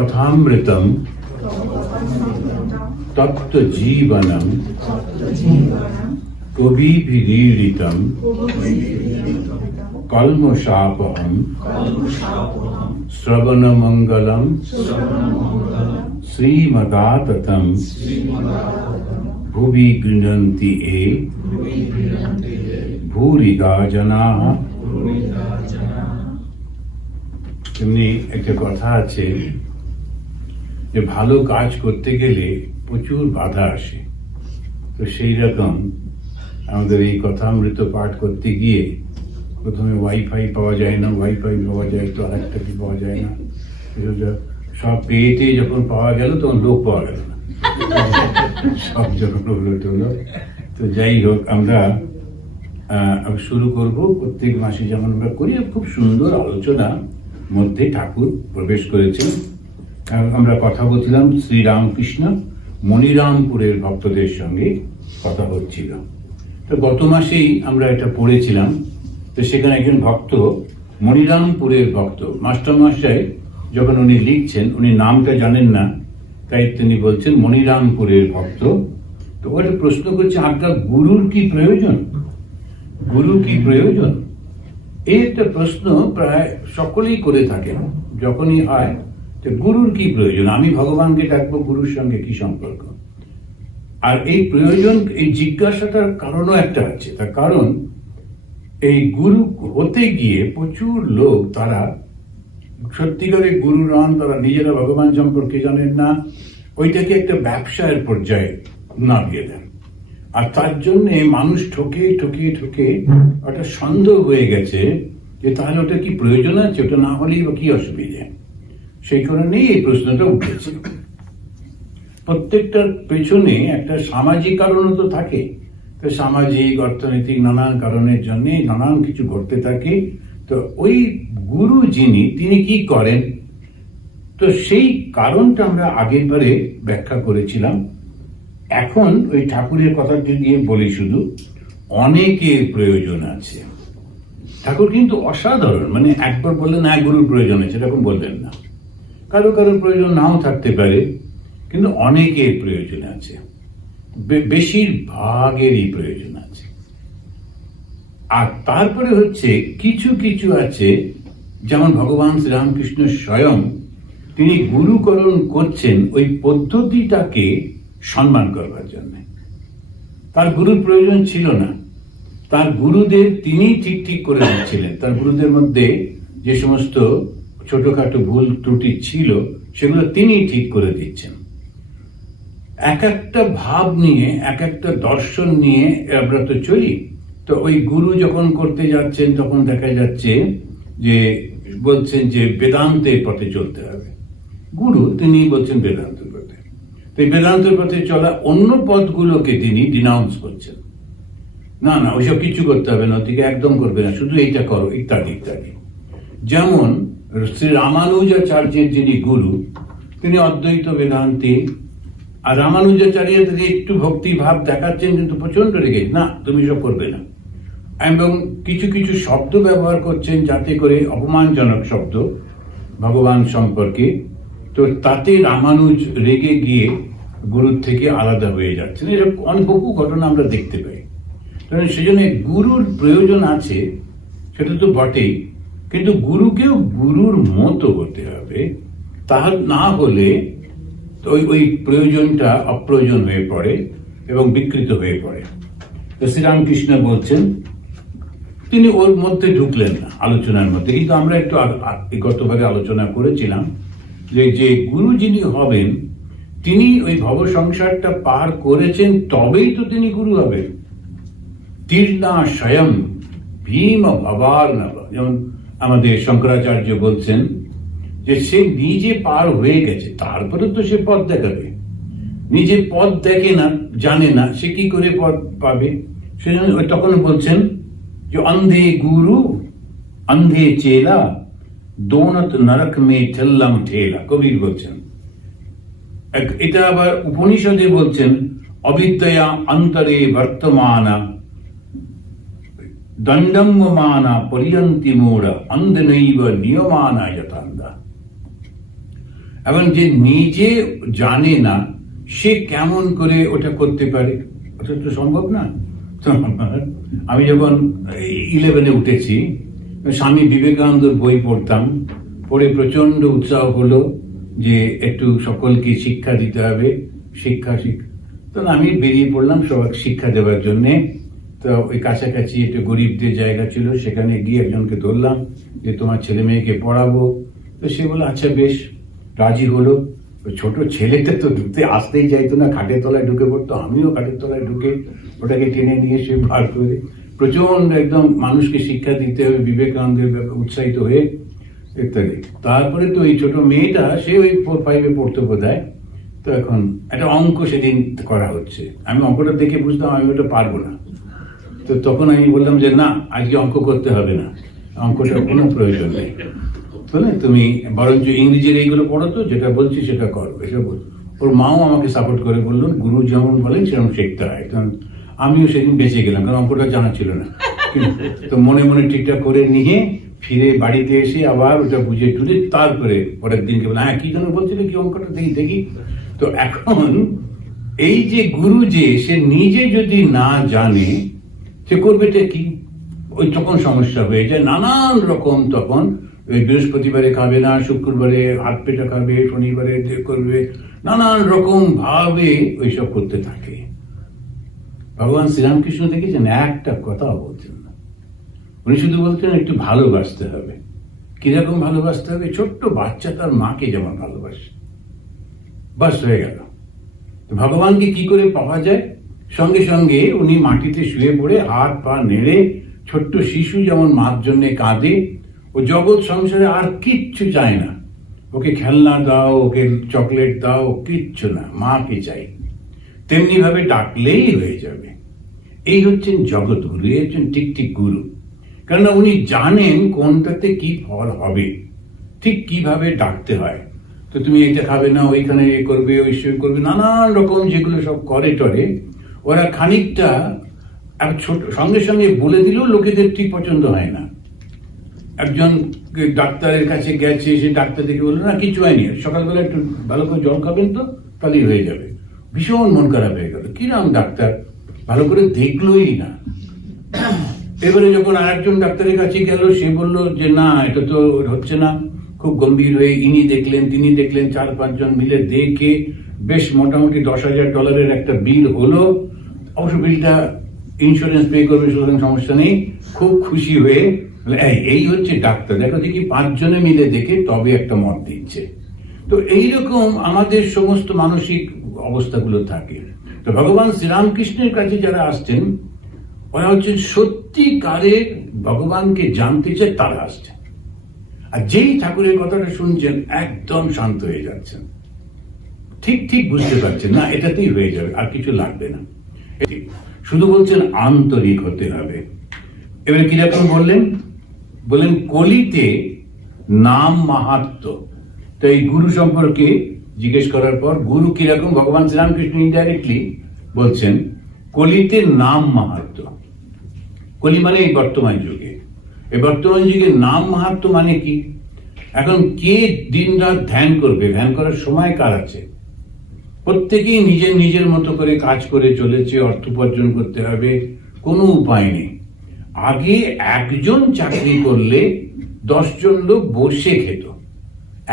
কথামৃতম তত্ত্ব জীবনম কবিভিরীড়িতম কলমশাপহম শ্রবণমঙ্গলম শ্রীমদাততম ভুবি গৃহন্তি এ ভূরিদা জনাঃ। তেমনি একটা কথা আছে যে ভালো কাজ করতে গেলে প্রচুর বাধা আসে। তো সেই রকম আমাদের এই কথামৃত পাঠ করতে গিয়ে প্রথমে ওয়াইফাই পাওয়া যায় না, ওয়াইফাই পাওয়া যায় তো আরেকটা কি পাওয়া যায় না, সব পেয়েতে যখন পাওয়া গেল তখন লোক পাওয়া গেল না, সব যখন উলট হলো। তো যাই হোক, আমরা শুরু করব প্রত্যেক মাসে যেমন আমরা করি। খুব সুন্দর আলোচনা মধ্যে ঠাকুর প্রবেশ করেছেন। আমরা কথা বলছিলাম শ্রীরামকৃষ্ণ মনিরামপুরের ভক্তদের সঙ্গে কথা হচ্ছিল। তো গত মাসেই আমরা এটা পড়েছিলাম। তো সেখানে একজন ভক্ত, মনিরামপুরের ভক্ত, মাস্টারমশাই যখন উনি লিখছেন, উনি নামটা জানেন না, তাই তিনি বলছেন মনিরামপুরের ভক্ত। তো ওটা প্রশ্ন করছে, আপনার গুরুর কি প্রয়োজন? গুরু কি প্রয়োজন? এই একটা প্রশ্ন প্রায় সকলেই করে থাকেন যখনই হয় যে গুরুর কি প্রয়োজন, আমি ভগবানকে ডাকবো, গুরুর সঙ্গে কি সম্পর্ক? আর এই প্রয়োজন, এই জিজ্ঞাসাটার কারণও একটা আছে। তার কারণ এই গুরু হতে গিয়ে প্রচুর লোক, তারা সত্যিকারের গুরু নন, তারা নিজেরা ভগবান সম্পর্কে জানেন না, ওইটাকে একটা ব্যবসায়ের পর্যায়ে নামিয়ে দেন। আর তার জন্যে মানুষ ঠকে ঠকে ঠকে ওটা সন্দেহ হয়ে গেছে যে তাহলে ওটা কি প্রয়োজন আছে, ওটা না হলেই বা কি অসুবিধে। সেই কারণেই এই প্রশ্নটা উঠেছে। প্রত্যেকটার পেছনে একটা সামাজিক কারণও তো থাকে। তো সামাজিক, অর্থনৈতিক নানান কারণের জন্য নানান কিছু ঘটতে থাকে। তো ওই গুরু যিনি, তিনি কি করেন? তো সেই কারণটা আমরা আগের বারে ব্যাখ্যা করেছিলাম। এখন ওই ঠাকুরের কথাটি দিয়ে বলি, শুধু অনেকের প্রয়োজন আছে। ঠাকুর কিন্তু অসাধারণ, মানে একবার বললেন না গুরুর প্রয়োজন আছে এরকম বললেন না। কারো কারো প্রয়োজন নাও থাকতে পারে, কিন্তু অনেকের প্রয়োজন আছে, বেশিরভাগেরই প্রয়োজন আছে। আর তারপরে হচ্ছে কিছু কিছু আছে, যেমন ভগবান শ্রীরামকৃষ্ণ স্বয়ং তিনি গুরুকরণ করছেন ওই পদ্ধতিটাকে সম্মান করবার জন্য। তার গুরুর প্রয়োজন ছিল না, তার গুরুদের তিনি ঠিক ঠিক করে দিচ্ছিলেন। তার গুরুদের মধ্যে যে সমস্ত ছোটখাটো ভুল ত্রুটি ছিল সেগুলো তিনি ঠিক করে দিচ্ছেন। এক একটা ভাব নিয়ে, এক একটা দর্শন নিয়ে আমরা তো চলি। তো ওই গুরু যখন করতে যাচ্ছেন তখন দেখা যাচ্ছে যে বলছেন যে বেদান্তের পথে চলতে হবে। গুরু তিনি বলছেন বেদান্তের পথে। তো বেদান্তের পথে চলা অন্য পথগুলোকে তিনি ডিনাউন্স করছেন। না না, ওইসব কিছু করতে হবে না, ওদিকে একদম করবে না, শুধু এইটা করো, ইত্যাদি ইত্যাদি। যেমন শ্রী রামানুজাচার্যের যিনি গুরু, তিনি অদ্বৈত বেদান্তি। আর রামানুজাচার্য তিনি একটু ভক্তি ভাব দেখাচ্ছেন, কিন্তু প্রচন্ড রেগে, না তুমি সব করবে না। এবং কিছু কিছু শব্দ ব্যবহার করছেন যাতে করে অপমানজনক শব্দ ভগবান সম্পর্কে। তো তাতে রামানুজ রেগে গিয়ে গুরুর থেকে আলাদা হয়ে যাচ্ছেন। এরকম অনেক বহু ঘটনা আমরা দেখতে পাই। কারণ সেজন্য গুরুর প্রয়োজন আছে, সেটা তো বটেই, কিন্তু গুরুকেও গুরুর মতো করতে হবে। তাহার না হলে ওই প্রয়োজনটা অপ্রয়োজন হয়ে পড়ে এবং বিকৃত হয়ে পড়ে। তো শ্রীরামকৃষ্ণ বলছেন, তিনি ওর মধ্যে ঢুকলেন না আলোচনার মধ্যে। কিন্তু আমরা একটু গতভাবে আলোচনা করেছিলাম যে গুরু যিনি হবেন তিনি ওই ভব সংসারটা পার করেছেন, তবেই তো তিনি গুরু হবেন। তীর্ণা স্বয়ং ভীম ভবার নব, যেমন আমাদের শঙ্করাচার্য বলছেন যে সে নিজে পার হয়ে গেছে, তারপরে তো সে পথ দেখাবে। নিজে পথ দেখে না, জানে না, সে কি করে পথ পাবে? সেজন্য তখন বলছেন যে অন্ধে গুরু অন্ধে চেলা দোনত নরক মে ঠেললাম ঠেলা, কবির বলছেন। এটা আবার উপনিষদে বলছেন, অবিদ্যয়া অন্তরে বর্তমানা দণ্ডম্যমানা পরিয়ন্তি মূঢ় অন্ধনৈব নিয়মানা যথান্ধা। এবং যে নিজে জানে না সে কেমন করে ওটা করতে পারে, ওটা তো সম্ভব না। তো আমি যখন 11-এ উঠেছি, স্বামী বিবেকানন্দর বই পড়তাম, পড়ে প্রচন্ড উৎসাহ হলো যে একটু সকলকে শিক্ষা দিতে হবে, শিক্ষা। তো আমি বেরিয়ে পড়লাম সবাই শিক্ষা দেওয়ার জন্যে। তো ওই কাছাকাছি একটু গরিবদের জায়গা ছিল, সেখানে গিয়ে একজনকে ধরলাম যে তোমার ছেলে মেয়েকে পড়াবো। তো সে বললো আচ্ছা বেশ, রাজি হলো। ছোট ছেলেটা তো ঢুকতে আসতেই চাইতো না, খাটের তলায় ঢুকে পড়তো। আমিও খাটের তলায় ঢুকে ওটাকে টেনে নিয়ে সে বার করে প্রচন্ড একদম মানুষকে শিক্ষা দিতে হবে বিবেকানন্দের উৎসাহিত হয়ে ইত্যাদি। তারপরে তো এই ছোট মেয়েটা, সে ওই 4-5-এ পড়তো বোধহয়। তো এখন একটা অঙ্ক সেদিন করা হচ্ছে, আমি অঙ্কটা দেখে বুঝতাম আমি ওটা পারবো না। তো তখন আমি বললাম যে না, আজকে অঙ্ক করতে হবে না, অঙ্কটার কোনো প্রয়োজন নেই, বুঝলে তুমি বরঞ্চ ইংরেজির এইগুলো পড়ো, তো যেটা বলছি সেটা করো, এসব বল। ওর মাও আমাকে সাপোর্ট করে বললো গুরু যেমন বলেন সেরকম শিখতে হয়। কারণ আমিও সেদিন বেঁচে গেলাম, কারণ অঙ্কটা জানা ছিল না। তো মনে মনে ঠিকঠাক করে নিয়ে ফিরে বাড়িতে এসে আবার ওটা বুঝে টুঝে তারপরে পরের দিনকে বলে হ্যাঁ কি যেন বলছিল, কি অঙ্কটা দেখি দেখি। তো এখন এই যে গুরু যে সে নিজে যদি না জানে সে করবেটা কি, ওই তখন সমস্যা হয়ে যায় নানান রকম। তখন ওই বৃহস্পতিবারে খাবে না, শুক্রবারে হাত পেটা খাবে, শনিবারে করবে, নানান রকম ভাবে ওইসব করতে থাকে। ভগবান শ্রীরামকৃষ্ণ দেখেছেন একটা কথা বলছেন না, উনি শুধু বলছেন একটু ভালোবাসতে হবে। কিরকম ভালোবাসতে হবে? ছোট্ট বাচ্চা তার মাকে যেমন ভালোবাসে, বাস হয়ে গেল। ভগবানকে কি করে পাওয়া যায়? সঙ্গে সঙ্গে উনি মাটিতে শুয়ে পড়ে হাত পা নেড়ে, ছোট্ট শিশু যেমন মার জন্য কাঁদে, ও জগৎ সংসারে আর কিচ্ছু চায় না, ওকে খেলনা দাও, ওকে চকলেট দাও, কিচ্ছু না, মাকে চাই। তেমনি ভাবে ডাকলেই হয়ে যাবে। এই হচ্ছেন জগৎ গুরু, এই হচ্ছেন ঠিক ঠিক গুরু। কেননা উনি জানেন কোনটাতে কি ফল হবে, ঠিক কিভাবে ডাকতে হয়। তো তুমি এটা খাবে না, ওইখানে এ করবে, ওই সে করবে, নানান রকম যেগুলো সব করে টরে, ওরা খানিকটা ছোট সঙ্গে সঙ্গে বলে দিলেও লোকেদের ঠিক পছন্দ হয় না। একজন ডাক্তারের কাছে গেছে, সে ডাক্তার দেখে বললো না কিছু হয়নি, সকালবেলা একটু ভালো করে জল খাবেন তো তাহলেই হয়ে যাবে। ভীষণ মন খারাপ হয়ে গেল, কিরাম ডাক্তার, ভালো করে দেখলোই না। এবারে যখন আরেকজন ডাক্তারের কাছে গেল, সে বলল যে না এটা তো হচ্ছে না, খুব গম্ভীর হয়ে ইনি দেখলেন, তিনি দেখলেন, 4-5 জন মিলে দেখে বেশ মোটামুটি $10,000 একটা বিল হলো। অবশ্য বিলটা ইন্স্যুরেন্স পে করবে, সুতরাং সমস্যা নেই। খুব খুশি হয়ে এই হচ্ছে ডাক্তার, দেখো দেখি 5 জনে মিলে দেখে তবে একটা মত দিচ্ছে। তো এইরকম আমাদের সমস্ত মানসিক অবস্থাগুলো থাকে। তো ভগবান শ্রীরামকৃষ্ণের কাছে যারা আসছেন, ওরা হচ্ছে সত্যিকারের ভগবানকে জানতে চায়, তারা আসছেন। আর যেই ঠাকুরের কথাটা শুনছেন একদম শান্ত হয়ে যাচ্ছেন, ঠিক ঠিক বুঝতে পারছেন না এটাতেই হয়ে যাবে, আর কিছু লাগবে না। শুধু বলছেন আন্তরিক হতে হবে। এবার কিরকম বললেন? বললেন কলিতে নাম মাহাত্ম্য। তো এই গুরু সম্পর্কে জিজ্ঞেস করার পর গুরু কিরকম, ভগবান শ্রীরামকৃষ্ণ ইনডাইরেক্টলি বলছেন কলিতে নাম মাহাত্ম্য। কলি মানে এই বর্তমান যুগে, এই বর্তমান যুগে নাম মাহাত্ম্য মানে কি? এখন কে দিন রাত ধ্যান করবে? ধ্যান করার সময় কার আছে? প্রত্যেকেই নিজের নিজের মতো করে কাজ করে চলেছে, অর্থ উপার্জন করতে হবে, কোনো উপায় নেই। আগে একজন চাকরি করলে 10 জন লোক বসে খেত,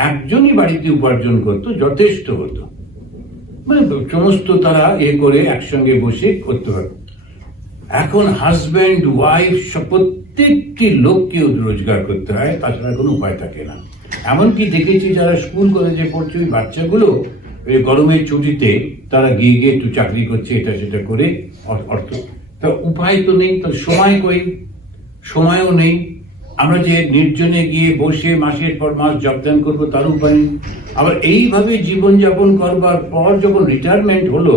একজনই বাড়িতে উপার্জন করতো, যথেষ্ট হতো, মানে সমস্ত তারা এ করে একসঙ্গে বসে করতে পারত। এখন হাজব্যান্ড ওয়াইফ প্রত্যেকটি লোককে রোজগার করতে হয়, তাছাড়া কোনো উপায় থাকে না। এমনকি দেখেছি যারা স্কুল কলেজে পড়ছে, ওই বাচ্চাগুলো এই গরমের ছুটিতে তারা গিয়ে গিয়ে একটু চাকরি করছে, এটা সেটা করে অর্থ। তা উপায় তো নেই, তো সময় কই, সময়ও নেই। আমরা যে নির্জনে গিয়ে বসে মাসের পর মাস জবদান করবো তার উপায় নেই। আবার এইভাবে জীবনযাপন করবার পর যখন রিটায়ারমেন্ট হলো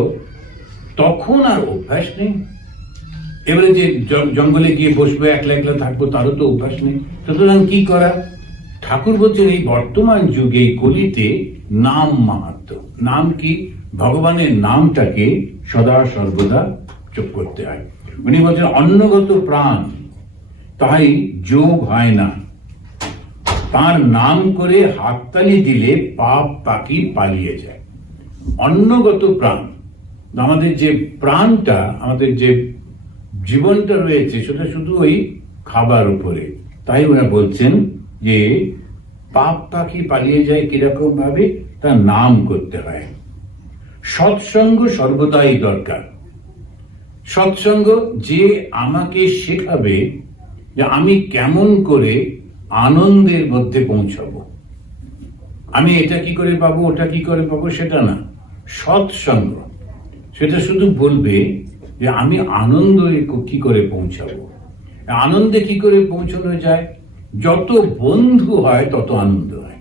তখন আর অভ্যাস নেই। এবারে যে জঙ্গলে গিয়ে বসবে, একলা একলা থাকবো, তারও তো অভ্যাস নেই। সুতরাং কি করা? ঠাকুর বলছেন এই বর্তমান যুগে কলিতে নাম মাহাত্ম্য। নাম কি? ভগবানের নামটাকে সদা সর্বদা চোখ করতে হয়। উনি বলছেন অন্নগত প্রাণ তাই যোগ হয় না। তার নাম করে হাততালি দিলে পাপ পাখি পালিয়ে যায়। অন্নগত প্রাণ, আমাদের যে প্রাণটা, আমাদের যে জীবনটা রয়েছে সেটা শুধু ওই খাবার উপরে। তাই ওরা বলছেন যে পাপ পাখি পালিয়ে যায় কিরকম ভাবে, তার নাম করতে হয়। সৎসঙ্গ সর্বদাই দরকার। সৎসঙ্গ যে আমাকে শেখাবে যে আমি কেমন করে আনন্দের মধ্যে পৌঁছাবো। আমি এটা কি করে পাবো, ওটা কি করে পাবো সেটা না। সৎসঙ্গ সেটা শুধু বলবে যে আমি আনন্দে কি করে পৌঁছাবো। আনন্দে কি করে পৌঁছানো যায়? যত বন্ধু হয় তত আনন্দ হয়,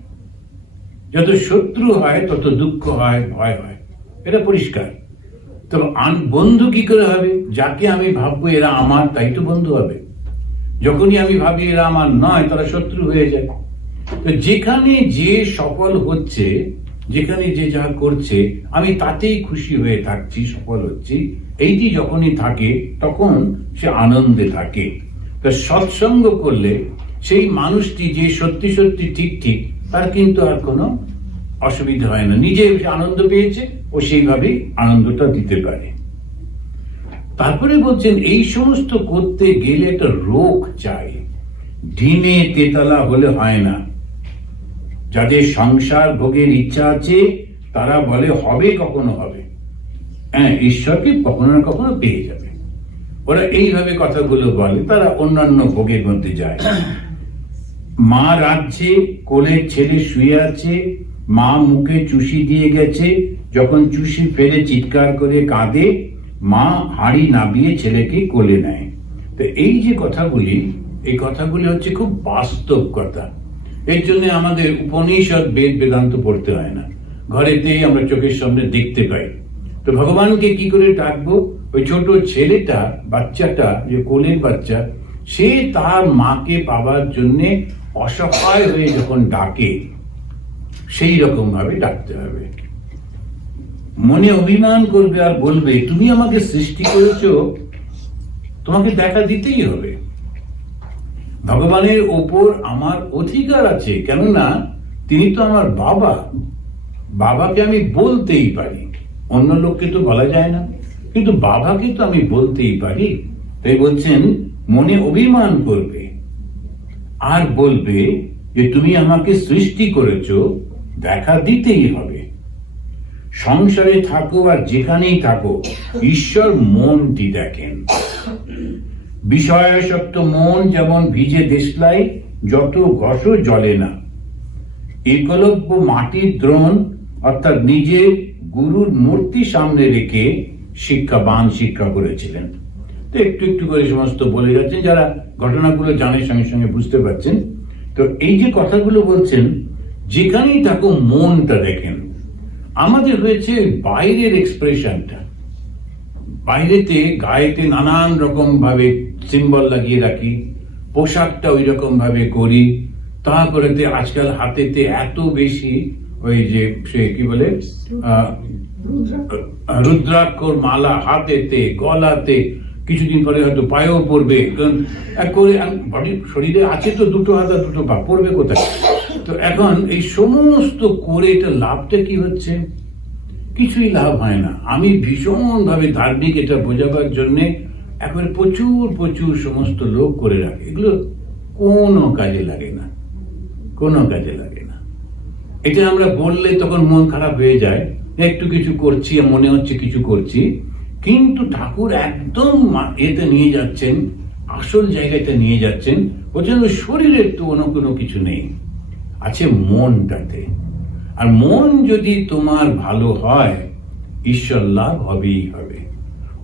যত শত্রু হয় তত দুঃখ হয়, ভয় হয়, এটা পরিষ্কার। তো বন্ধু কি করে হবে? যাকে আমি ভাববো এরা আমার, তাই তো বন্ধু হবে। যখনই আমি ভাবি এরা আমার নয়, তারা শত্রু হয়ে যায়। তো যেখানে যে সফল হচ্ছে, যেখানে যে যা করছে, আমি তাতেই খুশি হয়ে থাকছি, সফল হচ্ছি, এইটি যখনই থাকে তখন সে আনন্দে থাকে। তো সৎসঙ্গ করলে সেই মানুষটি যে সত্যি সত্যি ঠিক ঠিক, তার কিন্তু আর কোনো অসুবিধা হয় না। নিজে আনন্দ পেয়েছে, ও সেইভাবেই আনন্দটা দিতে পারে। তারপরে বলছেন এই সমস্ত করতে গেলে একটা রোগ চাই, ডিমে তেতলা হলে হয় না। যাদের সংসার ভোগের ইচ্ছা আছে তারা বলে হবে, কখনো হবে, হ্যাঁ ঈশ্বরকে কখনো না কখনো পেয়ে যাবে। ওরা এইভাবে কথাগুলো বলে, তারা অন্যান্য ভোগের মধ্যে যায়। মা রাজ্যে, কোলের ছেলে শুয়ে আছে, মা মুখে চুষি দিয়ে গেছে, যখন চুষি ফেলে চিৎকার করে কাঁদে, মা হাঁড়ি নাবিয়ে ছেলেকে কোলে নেয়। তো এই যে কথাগুলি, এই কথাগুলি হচ্ছে খুব বাস্তব কথা। এর জন্য আমাদের উপনিষদ বেদ বেদান্ত পড়তে হয় না, ঘরেতেই আমরা চোখের সামনে দেখতে পাই। তো ভগবানকে কি করে ডাকবো? ওই ছোট ছেলেটা, বাচ্চাটা, যে কোলের বাচ্চা, সে তার মাকে পাবার জন্য অসহায় হয়ে যখন ডাকে, সেই রকম ভাবে ডাকতে হবে। মনে অভিমান করবে আর বলবে তুমি আমাকে সৃষ্টি করেছো, তোমাকে দেখা দিতেই হবে। ভগবানের ওপর আমার অধিকার আছে, কেননা তিনি তো আমার বাবা। বাবাকে আমি বলতেই পারি, অন্য লোককে তো বলা যায় না, কিন্তু বাবাকে তো আমি বলতেই পারি। তাই বলছেন মনে অভিমান করবে আর বলবে যে তুমি আমাকে সৃষ্টি করেছো, দেখা দিতেই হবে। সংসারে থাকো আর যেখানেই থাকো, ঈশ্বর মনটি দেখেন। বিষয়াসক্ত মন যেমন ভিজে দেশলাই, যত ঘষো জলে না। একলব্য মাটির দ্রোণ, অর্থাৎ নিজের গুরুর মূর্তি সামনে রেখে শিক্ষা করেছিলেন। তো একটু একটু করে সমস্ত বলে যাচ্ছেন, যারা ঘটনাগুলো জানে সঙ্গে সঙ্গে বুঝতে পারছেন। তো এই যে কথাগুলো বলছেন, যেখানেই থাকো মনটা দেখেন। আমাদের হয়েছে বাইরের এক্সপ্রেশনটা, বাইরেতে গায়েতে নানান রকম ভাবে সিম্বল লাগিয়ে রাখি, পোশাকটা ওই রকম ভাবে করি, তারপরে আজকাল হাতেতে এত বেশি ওই যে সে কি বলে রুদ্রাক্ষর মালা হাতেতে, গলাতে, কিছুদিন পরে হয়তো পায়েও পড়বে করে। শরীরে আছে তো দুটো হাত আর দুটো পা, পড়বে কোথায়? তো এখন এই সমস্ত করে এটা লাভটা কি হচ্ছে? কিছুই লাভ হয় না। আমি ভীষণ ভাবে ধার্মিক এটা বোঝাবার জন্যে এখন প্রচুর প্রচুর সমস্ত লোক করে রাখে, এগুলো কোনো কাজে লাগে না, কোনো কাজে লাগে না। এটা আমরা বললে তখন মন খারাপ হয়ে যায়, একটু কিছু করছি, মনে হচ্ছে কিছু করছি, কিন্তু ঠাকুর একদম এতে নিয়ে যাচ্ছেন, আসল জায়গাতে নিয়ে যাচ্ছেন। বলছেন শরীরের তো কোনো কিছু নেই, আছে মনটাতে। আর মন যদি তোমার ভালো হয়, ঈশ্বর লাভ হবেই হবে।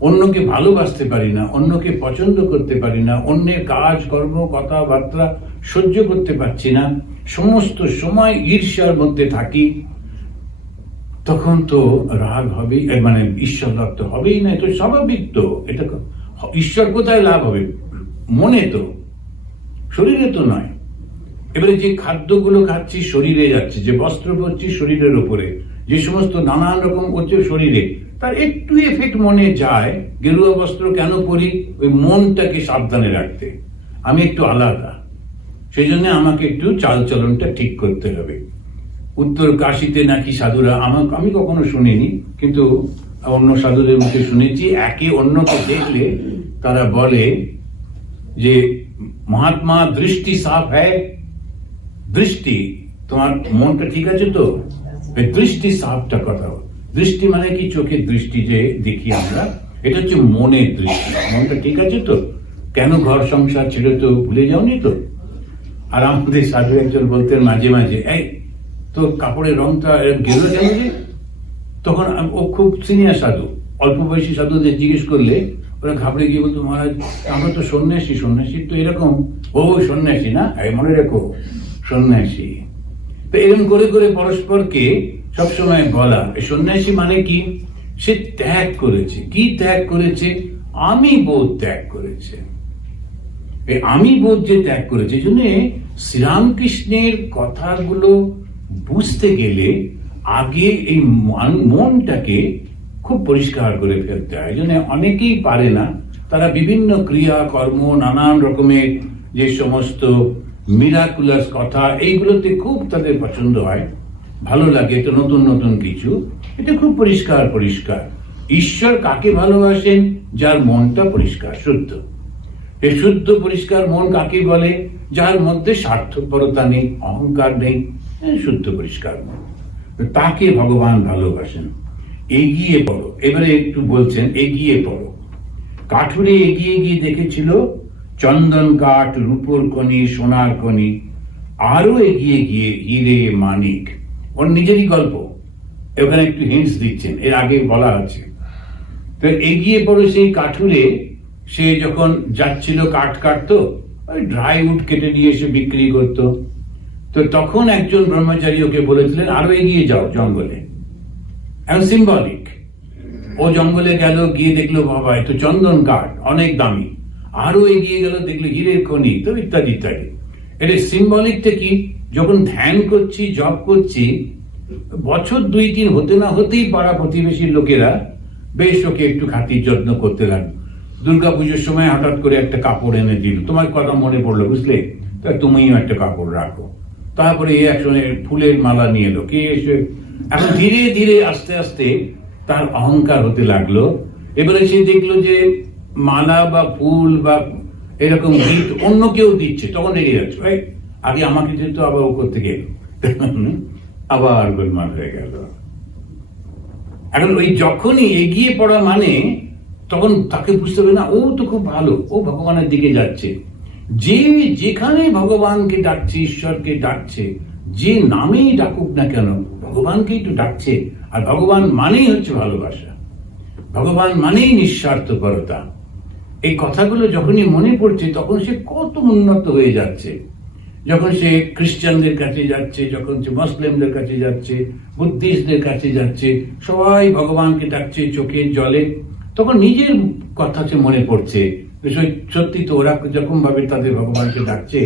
অন্যকে ভালোবাসতে পারি না, অন্যকে পছন্দ করতে পারি না, অন্যের কাজ কর্ম কথাবার্তা সহ্য করতে পারছি না, সমস্ত সময় ঈর্ষার মধ্যে থাকি, তখন তো রাগ হবেই, মানে ঈশ্বর লাভ তো হবেই না। তো স্বাভাবিক তো এটা। ঈশ্বর কোথায় লাভ হবে? মনে তো, শরীরে তো নয়। এবারে যে খাদ্যগুলো খাচ্ছি শরীরে যাচ্ছে, যে বস্ত্র পরছি শরীরের উপরে, যে সমস্ত নানান রকম করছে শরীরে, তার একটু এফেক্ট মনে যায়। গেরুয়া বস্ত্র কেন পরি? ওই মনটাকে সাবধানে রাখতে। আমি একটু আলাদা, সেই জন্য আমাকে একটু চালচলনটা ঠিক করতে হবে। উত্তর কাশীতে নাকি সাধুরা, আমি কখনো শুনিনি, কিন্তু অন্য সাধুদের মুখে শুনেছি, একে অন্যকে দেখলে তারা বলে যে মহাত্মা দৃষ্টি সাফ হ্যায়। দৃষ্টি, তোমার মনটা ঠিক আছে তো? দৃষ্টি সাফটা কথা। দৃষ্টি মানে কি? চোখের দৃষ্টি যে দেখি আমরা, এটা হচ্ছে মনের দৃষ্টি। মনটা ঠিক আছে তো? কেন ঘর সংসার ছেড়ে তো ভুলে যাওনি তো? আর আমাদের সাধু একজন বলতেন মাঝে মাঝে, এই তোর কাপড়ের রংটা গেল কেন যে? তখন ও খুব সিনিয়র সাধু, অল্প বয়সী সাধুদের জিজ্ঞেস করলে ওরা ঘাবড়ে গিয়ে বলতো, মহারাজ আমরা তো সন্ন্যাসী, সন্ন্যাসী তো এরকম। ও সন্ন্যাসী না, মনে রেখো সন্ন্যাসী। তো এরকম করে করে পরস্পরকে সবসময় বলা। সন্ন্যাসী মানে কি? সে ত্যাগ করেছে। কি ত্যাগ করেছে? আমি বোধ ত্যাগ করেছে। এই আমি বোধ যে ত্যাগ করেছে, এই জন্য শ্রীরামকৃষ্ণের কথাগুলো বুঝতে গেলে আগে এই মনটাকে খুব পরিষ্কার করে ফেলতে হয়। এই জন্য অনেকেই পারে না, তারা বিভিন্ন ক্রিয়া কর্ম, নানান রকমের যে সমস্ত মিরাকুলাস কথা, এইগুলোতে খুব তাদের পছন্দ হয়, ভালো লাগে, তো নতুন নতুন কিছু। এটা খুব পরিষ্কার পরিষ্কার। ঈশ্বর কাকে ভালোবাসেন? যার মনটা পরিষ্কার, শুদ্ধ। এই শুদ্ধ পরিষ্কার মন কাকে বলে? যার মধ্যে স্বার্থপরতা নেই, অহংকার নেই, শুদ্ধ পরিষ্কার মন, তাকে ভগবান ভালোবাসেন। এগিয়ে পড়ো। এবারে একটু বলছেন এগিয়ে পড়ো। কাঠুরে এগিয়ে গিয়ে দেখেছিল চন্দন কাঠ, রূপোর খনি, সোনার খনি। আরো এগিয়ে গিয়ে হিরে মানিক। ওর নিজেরই গল্প, এখানে একটু হিন্টস দিচ্ছেন, এর আগে বলা আছে। তো এগিয়ে পড়ো সেই কাঠুরে। সে যখন যাচ্ছিল কাঠ কাটতো, ওই ড্রাই উড কেটে নিয়ে এসে বিক্রি করতো। তো তখন একজন ব্রহ্মচারী ওকে বলেছিলেন আরো এগিয়ে যাও জঙ্গলে। এখন সিম্বলিক, ও জঙ্গলে গেল, গিয়ে দেখলো বাবা এ তো চন্দন কাঠ, অনেক দামি। আরো এগিয়ে গেল, দেখলো হীরের খনি, তো ইত্যাদি ইত্যাদি। এটা সিম্বলিকটা কি? যখন ধ্যান করছি, জপ করছি, বছর 2-3 হতে না হতেই পাড়া প্রতিবেশীর লোকেরা বেশ ওকে একটু খাতির যত্ন করতে লাগলো। দুর্গাপুজোর সময় হঠাৎ করে একটা কাপড় এনে দিল, তোমার কথা মনে পড়লো, বুঝলে, তা তুমিও একটা কাপড় রাখো। তারপরে এই একসঙ্গে ফুলের মালা নিয়ে এলো, কে এসে। এখন ধীরে ধীরে আস্তে আস্তে তার অহংকার হতে লাগলো। এবারে সে দেখলো যে মালা বা ফুল বা এরকম গিফট অন্য কেউ দিচ্ছে, তখন রেগে যাচ্ছে, ভাই আগে আমাকে যেত, আবার ও করতে গেল, আবার গোলমাল হয়ে গেল। এখন ওই যখনই এগিয়ে পড়া মানে, তখন তাকে বুঝতে হবে না ও তো খুব ভালো, ও ভগবানের দিকে যাচ্ছে। যে যেখানে ভগবানকে ডাকছে, ঈশ্বরকে ডাকছে, যে নামেই ডাকুক না কেন, ভগবানকেই তো ডাকছে। আর ভগবান মানেই হচ্ছে ভালোবাসা, ভগবান মানেই নিঃস্বার্থপরতা। এই কথাগুলো যখনই মনে পড়ছে, তখন সে কত উন্নত হয়ে যাচ্ছে। যখন সে খ্রিস্টানদের কাছে যাচ্ছে, যখন সে মুসলিমদের কাছে যাচ্ছে, বুদ্ধিস্টদের কাছে যাচ্ছে, সবাই ভগবানকে ডাকছে চোখের জলে, তখন নিজের কথা সে মনে পড়ছে, সত্যি তো ওরা যখন ভাবে তাদের ভগবানকে ডাকছে,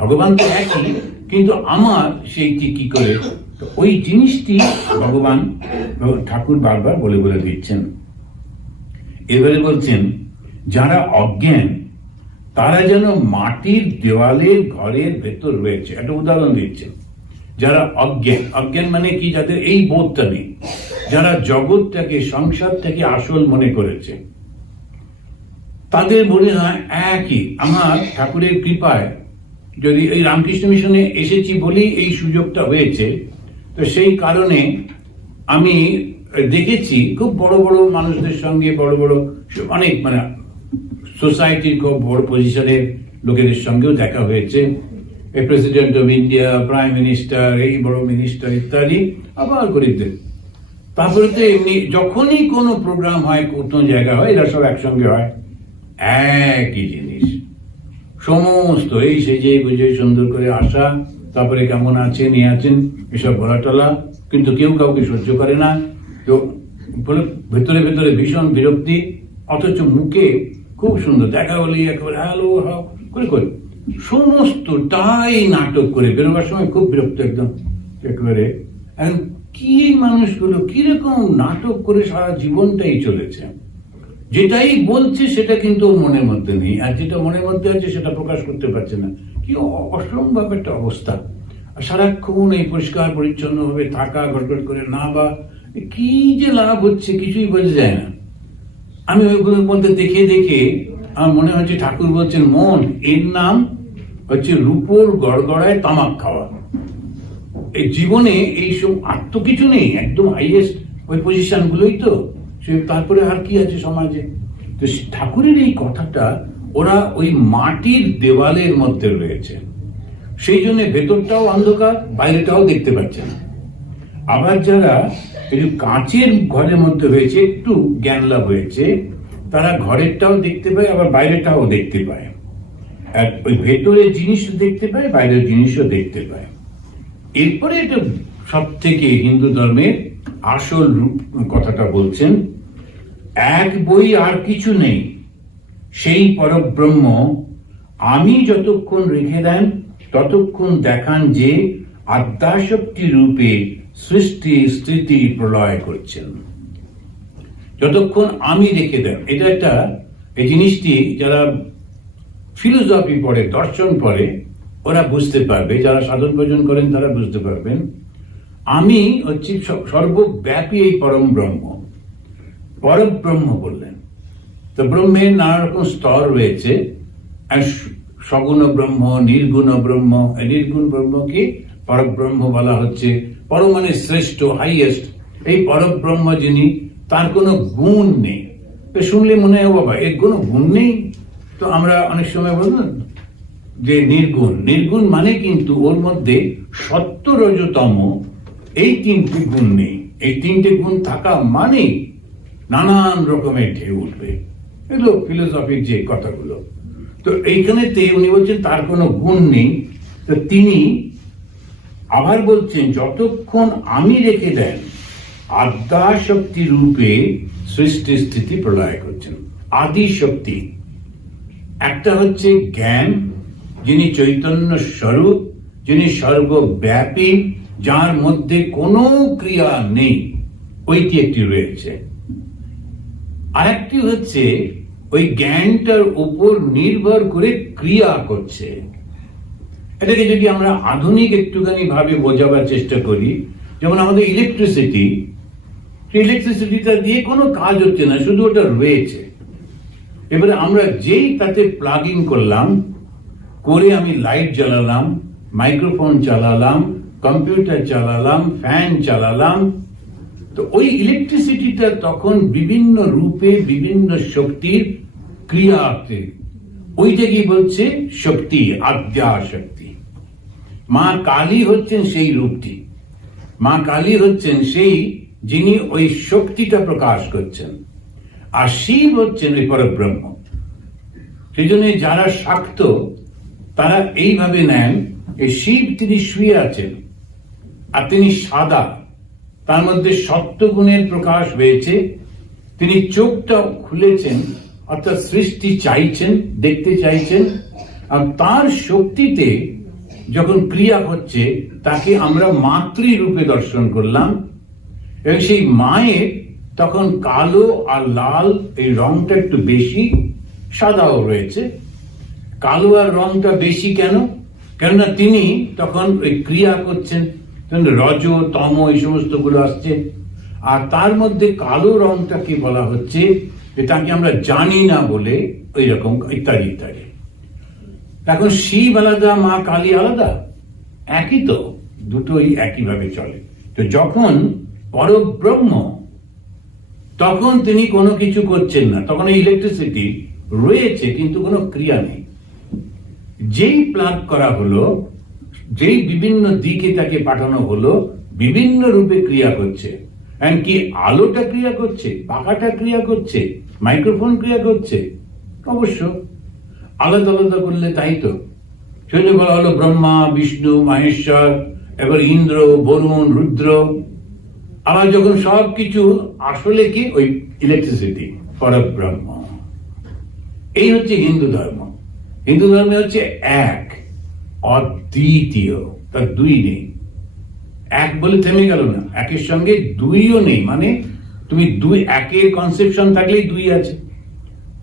ভগবান তো একই, কিন্তু আমার সেইটি কি করে, ওই জিনিসটি ভগবান ঠাকুর বারবার বলে বলে দিচ্ছেন। এবারে বলছেন যারা অজ্ঞান তারা যেন মাটির দেওয়ালের ঘরের ভেতর রয়েছে। একটা উদাহরণ দিচ্ছেন, যারা অজ্ঞান, অজ্ঞান মানে কি? যাদের এই বোধটা নেই, যারা জগৎটাকে, সংসারটাকে আসল মনে করেছে, তাদের মনে হয় একই। আমার ঠাকুরের কৃপায় যদি এই রামকৃষ্ণ মিশনে এসেছি বলেই এই সুযোগটা হয়েছে, তো সেই কারণে আমি দেখেছি খুব বড় বড় মানুষদের সঙ্গে, বড় বড় অনেক মানে সোসাইটির খুব বড় পজিশনের লোকেদের সঙ্গেও দেখা হয়েছে। এই president of India, prime minister, এই বড় মিনিস্টার ইত্যাদি, আবার গরিবদের। তারপরে তো এমনি যখনই কোনো প্রোগ্রাম হয়, কোনো জায়গা হয়, এরা সব একসঙ্গে হয়, একই জিনিস, সমস্ত এই সেজে বুঝে সুন্দর করে আসা, তারপরে কেমন আছেন, নিয়ে আছেন, এসব বলা টলা, কিন্তু কেউ কাউকে সহ্য করে না। তো ভেতরে ভেতরে ভীষণ বিরক্তি, অথচ মুখে খুব সুন্দর, দেখা হলেই একেবারে হ্যালো হাও করে করে সমস্তটাই নাটক করে বেরোবার সময় খুব বিরক্ত একদম একেবারে। এখন কি মানুষগুলো কিরকম নাটক করে সারা জীবনটাই চলেছে, যেটাই বলছে সেটা কিন্তু মনের মধ্যে নেই, আর যেটা মনের মধ্যে আছে সেটা প্রকাশ করতে পারছে না। কি অসম্ভব একটা অবস্থা। সারাক্ষণ এই পরিষ্কার পরিচ্ছন্ন ভাবে থাকা, গড়গড় করে না বা কি যে লাভ হচ্ছে কিছুই বোঝা যায় না। আমি ওইগুলোর মধ্যে দেখে দেখে আমার মনে হচ্ছে ঠাকুর বলছেন, মন এর নাম হচ্ছে রূপোর গড়গড়ায় তামাক খাওয়া। এই জীবনে এইসব আর তো কিছু নেই, একদম হাইয়েস্ট ওই পজিশন গুলোই তো, তারপরে আর কি আছে সমাজে। তো ঠাকুরের এই কথাটা ওরা ওই মাটির দেওয়ালের মধ্যে রয়েছে, সেই জন্য ভেতরটাও অন্ধকার, বাইরেটাও দেখতে পাচ্ছে না। আবার যারা এই কাঁচের ঘরের মধ্যে হয়েছে, একটু জ্ঞান লাভ হয়েছে, তারা ঘরেরটাও দেখতে পায়, আবার বাইরেটাও দেখতে পায়। ওই ভেতরের জিনিসও দেখতে পায়, বাইরের জিনিসও দেখতে পায়। এরপরে এটা সব থেকে হিন্দু ধর্মের আসল কথাটা বলছেন, এক বই আর কিছু নেই, সেই পরব্রহ্ম আমি যতক্ষণ রেখে দেন ততক্ষণ দেখান যে আদ্যাশক্তি রূপে সৃষ্টি স্থিতি প্রলয় করছেন। যতক্ষণ আমি রেখে দেন, এটা একটা এই জিনিসটি যারা ফিলোসফি পড়ে, দর্শন পড়ে, ওরা বুঝতে পারবে, যারা সাধন ভজন করেন তারা বুঝতে পারবেন। আমি হচ্ছে সর্বব্যাপী এই পরম ব্রহ্ম, পরব্রহ্ম বললেন। তো ব্রহ্মের নানা রকম স্তর রয়েছে, সগুণ ব্রহ্ম, নির্গুণ ব্রহ্ম। নির্গুণ ব্রহ্মকে পরব্রহ্ম বলা হচ্ছে, পর মানে শ্রেষ্ঠ, হাইয়েস্ট। এই পরব্রহ্ম যিনি, তার কোনো গুণ নেই। তো শুনলে মনে হয় বাবা এর কোনো গুণ নেই। তো আমরা অনেক সময় বললাম যে নির্গুণ, নির্গুণ মানে কিন্তু ওর মধ্যে সত্য রজতম এই তিনটি গুণ নেই। এই তিনটে গুণ থাকা মানে নানান রকমের ঢেউ উঠবে। এগুলো ফিলোসফির যে কথাগুলো। তো এইখানেতে উনি বলছেন তার কোনো গুণ নেই। তো তিনি আবার বলছেন যতক্ষণ আমি রেখে দেন আদ্যাশক্তি রূপে সৃষ্টি স্থিতি প্রলয় করছেন। আদি শক্তি একটা হচ্ছে জ্ঞান, যিনি চৈতন্য স্বরূপ, যিনি সর্বব্যাপী, যার মধ্যে কোনো ক্রিয়া নেই, ওইটি একটি রয়েছে। আরেকটি হচ্ছে ওই জ্ঞানটার উপর নির্ভর করে ক্রিয়া করছে। এটাকে যদি আমরা আধুনিক একটুখানি ভাবে বোঝাবার চেষ্টা করি, যেমন আমাদের ইলেকট্রিসিটি, ইলেকট্রিসিটিটা দিয়ে কোনো কাজ হচ্ছে না, শুধু ওটা রয়েছে। এবারে আমরা যেই তাতে প্লাগ ইন করলাম, করে আমি লাইট জ্বালালাম, মাইক্রোফোন চালালাম, কম্পিউটার চালালাম, ফ্যান চালালাম, তো ওই ইলেকট্রিসিটিটা তখন বিভিন্ন রূপে বিভিন্ন শক্তির ক্রিয়া, ওইটা কি বলছে শক্তি, আদ্যা শক্তি। মা কালী হচ্ছেন সেই রূপটি, মা কালী হচ্ছেন সেই যিনি ওই শক্তিটা প্রকাশ করছেন, আর শিব হচ্ছেন ওই পরব্রহ্ম। সেই জন্য যারা শাক্ত তারা এইভাবে নেন, এই শিব তিনি শুয়ে আছেন আর তিনি সাদা, তার মধ্যে সত্যগুণের প্রকাশ হয়েছে, তিনি চোখটা খুলেছেন, অর্থাৎ সৃষ্টি চাইছেন, দেখতে চাইছেন, আর তার শক্তিতে যখন ক্রিয়া হচ্ছে তাকে আমরা মাতৃরূপে দর্শন করলাম। এবং সেই মায়ের তখন কালো আর লাল এই রংটা একটু বেশি, সাদাও রয়েছে। কালো আর রংটা বেশি কেন? কেননা তিনি তখন ওই ক্রিয়া করছেন, রজ তম এই সমস্ত গুলো আসছে। আর তার মধ্যে কালো রংটাকে বলা হচ্ছে যে তাকে আমরা জানি না বলে ওই রকম ইত্যাদি ইত্যাদি। এখন শিব আলাদা, মা কালী আলাদা, একই তো, দুটোই একইভাবে চলে। তো যখন পরব্রহ্ম, তখন তিনি কোনো কিছু করছেন না, তখন এই ইলেকট্রিসিটি রয়েছে কিন্তু কোনো ক্রিয়া নেই। যেই প্লাগ করা হলো, যেই বিভিন্ন দিকে তাকে পাঠানো হলো, বিভিন্ন রূপে ক্রিয়া করছে। কি আলোটা ক্রিয়া করছে, পাখাটা ক্রিয়া করছে, মাইক্রোফোন ক্রিয়া করছে, অবশ্য আলাদা আলাদা করলে তাই তো। সেজন্য বলা হলো ব্রহ্মা, বিষ্ণু, মহেশ্বর, এবার ইন্দ্র, বরুণ, রুদ্র। আবার যখন সবকিছু আসলে কি ওই ইলেকট্রিসিটি, পরব্রহ্ম। এই হচ্ছে হিন্দু ধর্ম। হিন্দু ধর্মে হচ্ছে এক, অদ্বিতীয়, তার দুই নেই। এক বলে থেমে গেল না, একের সঙ্গে দুইও নেই, মানে তুমি দুই, একের কনসেপশন থাকলেই দুই আছে,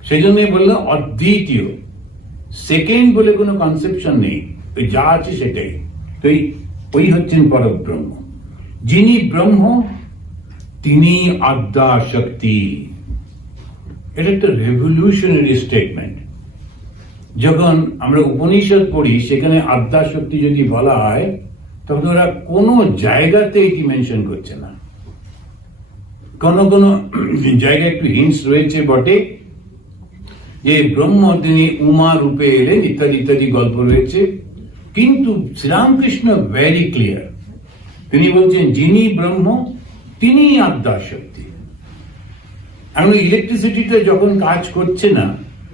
সেই জন্য বললাম অদ্বিতীয়। সেকেন্ড বলে কোনো কনসেপশন নেই। ওই যা আছে সেটাই। তো ওই হচ্ছেন পরব্রহ্ম। যিনি ব্রহ্ম তিনি আদ্যা শক্তি। এটা একটা রেভলিউশনারি স্টেটমেন্ট। যখন আমরা উপনিষদ পড়ি সেখানে আদ্যা শক্তি যদি বলা হয় তখন ওরা কোনো জায়গাতে এটি মেনশন করছে না। কোন কোন জায়গায় একটু হিন্টস রয়েছে বটে, যে ব্রহ্ম তিনি উমা রূপে এলেন ইত্যাদি ইত্যাদি গল্প রয়েছে, কিন্তু শ্রীরামকৃষ্ণ ভেরি ক্লিয়ার। তিনি বলছেন যিনি ব্রহ্ম তিনি আদ্যা শক্তি। এখন ইলেকট্রিসিটিটা যখন কাজ করছে না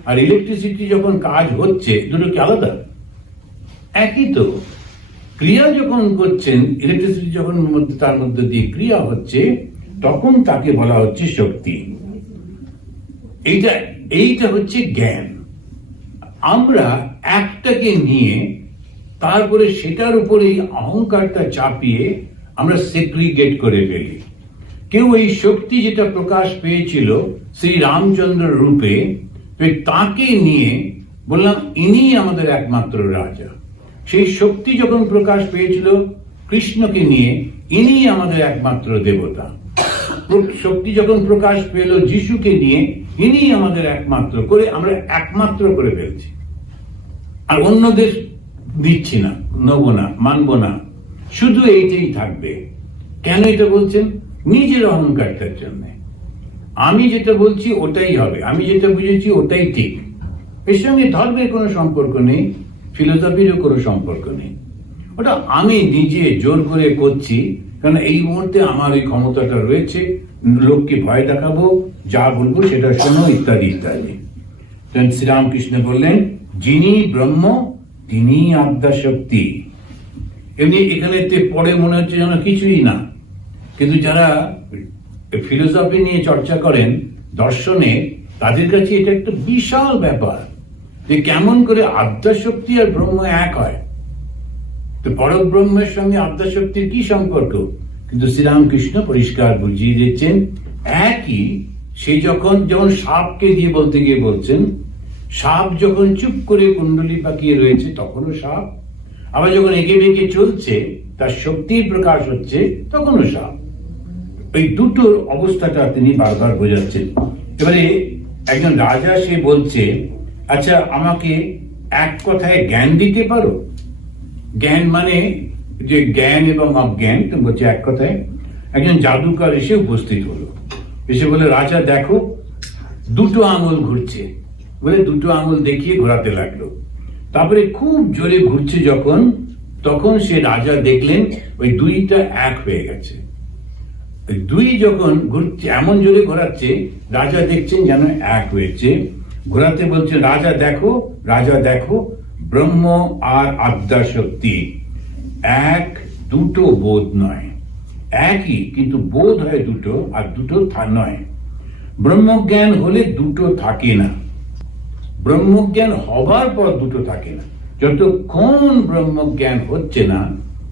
আর ইলেকট্রিসিটি যখন কাজ হচ্ছে, দুটো কি আলাদা? একই তো। ক্রিয়া যখন করছেন, ইলেকট্রিসিটি যখন তার মধ্যে দিয়ে ক্রিয়া হচ্ছে, তখন তাকে বলা হচ্ছে শক্তি। এইটা হচ্ছে জ্ঞান। আমরা একটাকে নিয়ে তারপরে সেটার উপরে অহংকারটা চাপিয়ে আমরা সেগ্রিগেট করে ফেলি। কেউ এই শক্তি যেটা প্রকাশ পেয়েছিল শ্রী রামচন্দ্র রূপে, তাকে নিয়ে বললাম ইনি আমাদের একমাত্র রাজা। সেই শক্তি যখন প্রকাশ পেয়েছিল কৃষ্ণকে নিয়ে, ইনি আমাদের একমাত্র দেবতা। শক্তি যখন প্রকাশ পেল যিশুকে নিয়ে, ইনি আমাদের একমাত্র করে আমরা একমাত্র করে ফেলছি, আর অন্যদের দিচ্ছি না, নেব না, মানব না, শুধু এইটাই থাকবে। কেন এটা বলছেন? নিজের অহংকারটার জন্য। আমি যেটা বলছি ওটাই হবে, আমি যেটা বুঝেছি ওটাই ঠিক। এর সঙ্গে ধর্মের কোনো সম্পর্ক নেই, ফিলোসফিরও কোনো সম্পর্ক নেই। ওটা আমি নিজে জোর করে করছি, কারণ এই মুহূর্তে আমার এই ক্ষমতাটা রয়েছে, লোককে ভয় দেখাবো, যা বলবো সেটা শোনো, ইত্যাদি ইত্যাদি। শ্রীরামকৃষ্ণ বললেন যিনি ব্রহ্ম তিনি আদ্যা শক্তি। এমনি এখানে পড়ে মনে হচ্ছে যেন কিছুই না, কিন্তু যারা ফিলোসফি নিয়ে চর্চা করেন, দর্শনে, তাদের কাছে এটা একটা বিশাল ব্যাপার যে কেমন করে আদ্যা শক্তি আর ব্রহ্ম এক হয়। তো পরব্রহ্মের সঙ্গে আদ্যা শক্তির কি সম্পর্ক? কিন্তু শ্রীরামকৃষ্ণ পরিষ্কার বুঝিয়ে দিচ্ছেন একই। সে যখন সাপকে দিয়ে বলতে গিয়ে বলছেন, সাপ যখন চুপ করে কুণ্ডলী পাকিয়ে রয়েছে তখনও সাপ, আবার যখন এঁকে বেঁকে চলছে তার শক্তির প্রকাশ হচ্ছে তখনও সাপ। এই দুটোর অবস্থাটা তিনি বারবার বোঝাচ্ছেন। এবারে একজন রাজা, সে বলছে আচ্ছা আমাকে এক কথায় জ্ঞান দিতে পারো? জ্ঞান মানে যে জ্ঞান এবং অজ্ঞান, তুমি বলছে এক কথায়। একজন জাদুকর এসে উপস্থিত হলো, এসে বলে রাজা দেখো দুটো আঙুল ঘুরছে, বলে দুটো আঙুল দেখিয়ে ঘোরাতে লাগলো। তারপরে খুব জোরে ঘুরছে যখন, তখন সে রাজা দেখলেন ওই দুইটা এক হয়ে গেছে। দুই যখন ঘুরছে, এমন জোরে ঘোরাচ্ছে, রাজা দেখছেন যেন এক হয়েছে। ঘোরাতে বলছে রাজা দেখো, রাজা দেখো, ব্রহ্ম আর আদ্যা শক্তি এক, দুটো বোধ নয়। একই, কিন্তু বোধ হয় দুটো, আর দুটো নয়। ব্রহ্মজ্ঞান হলে দুটো থাকে না, ব্রহ্মজ্ঞান হবার পর দুটো থাকে না। যতক্ষণ ব্রহ্মজ্ঞান হচ্ছে না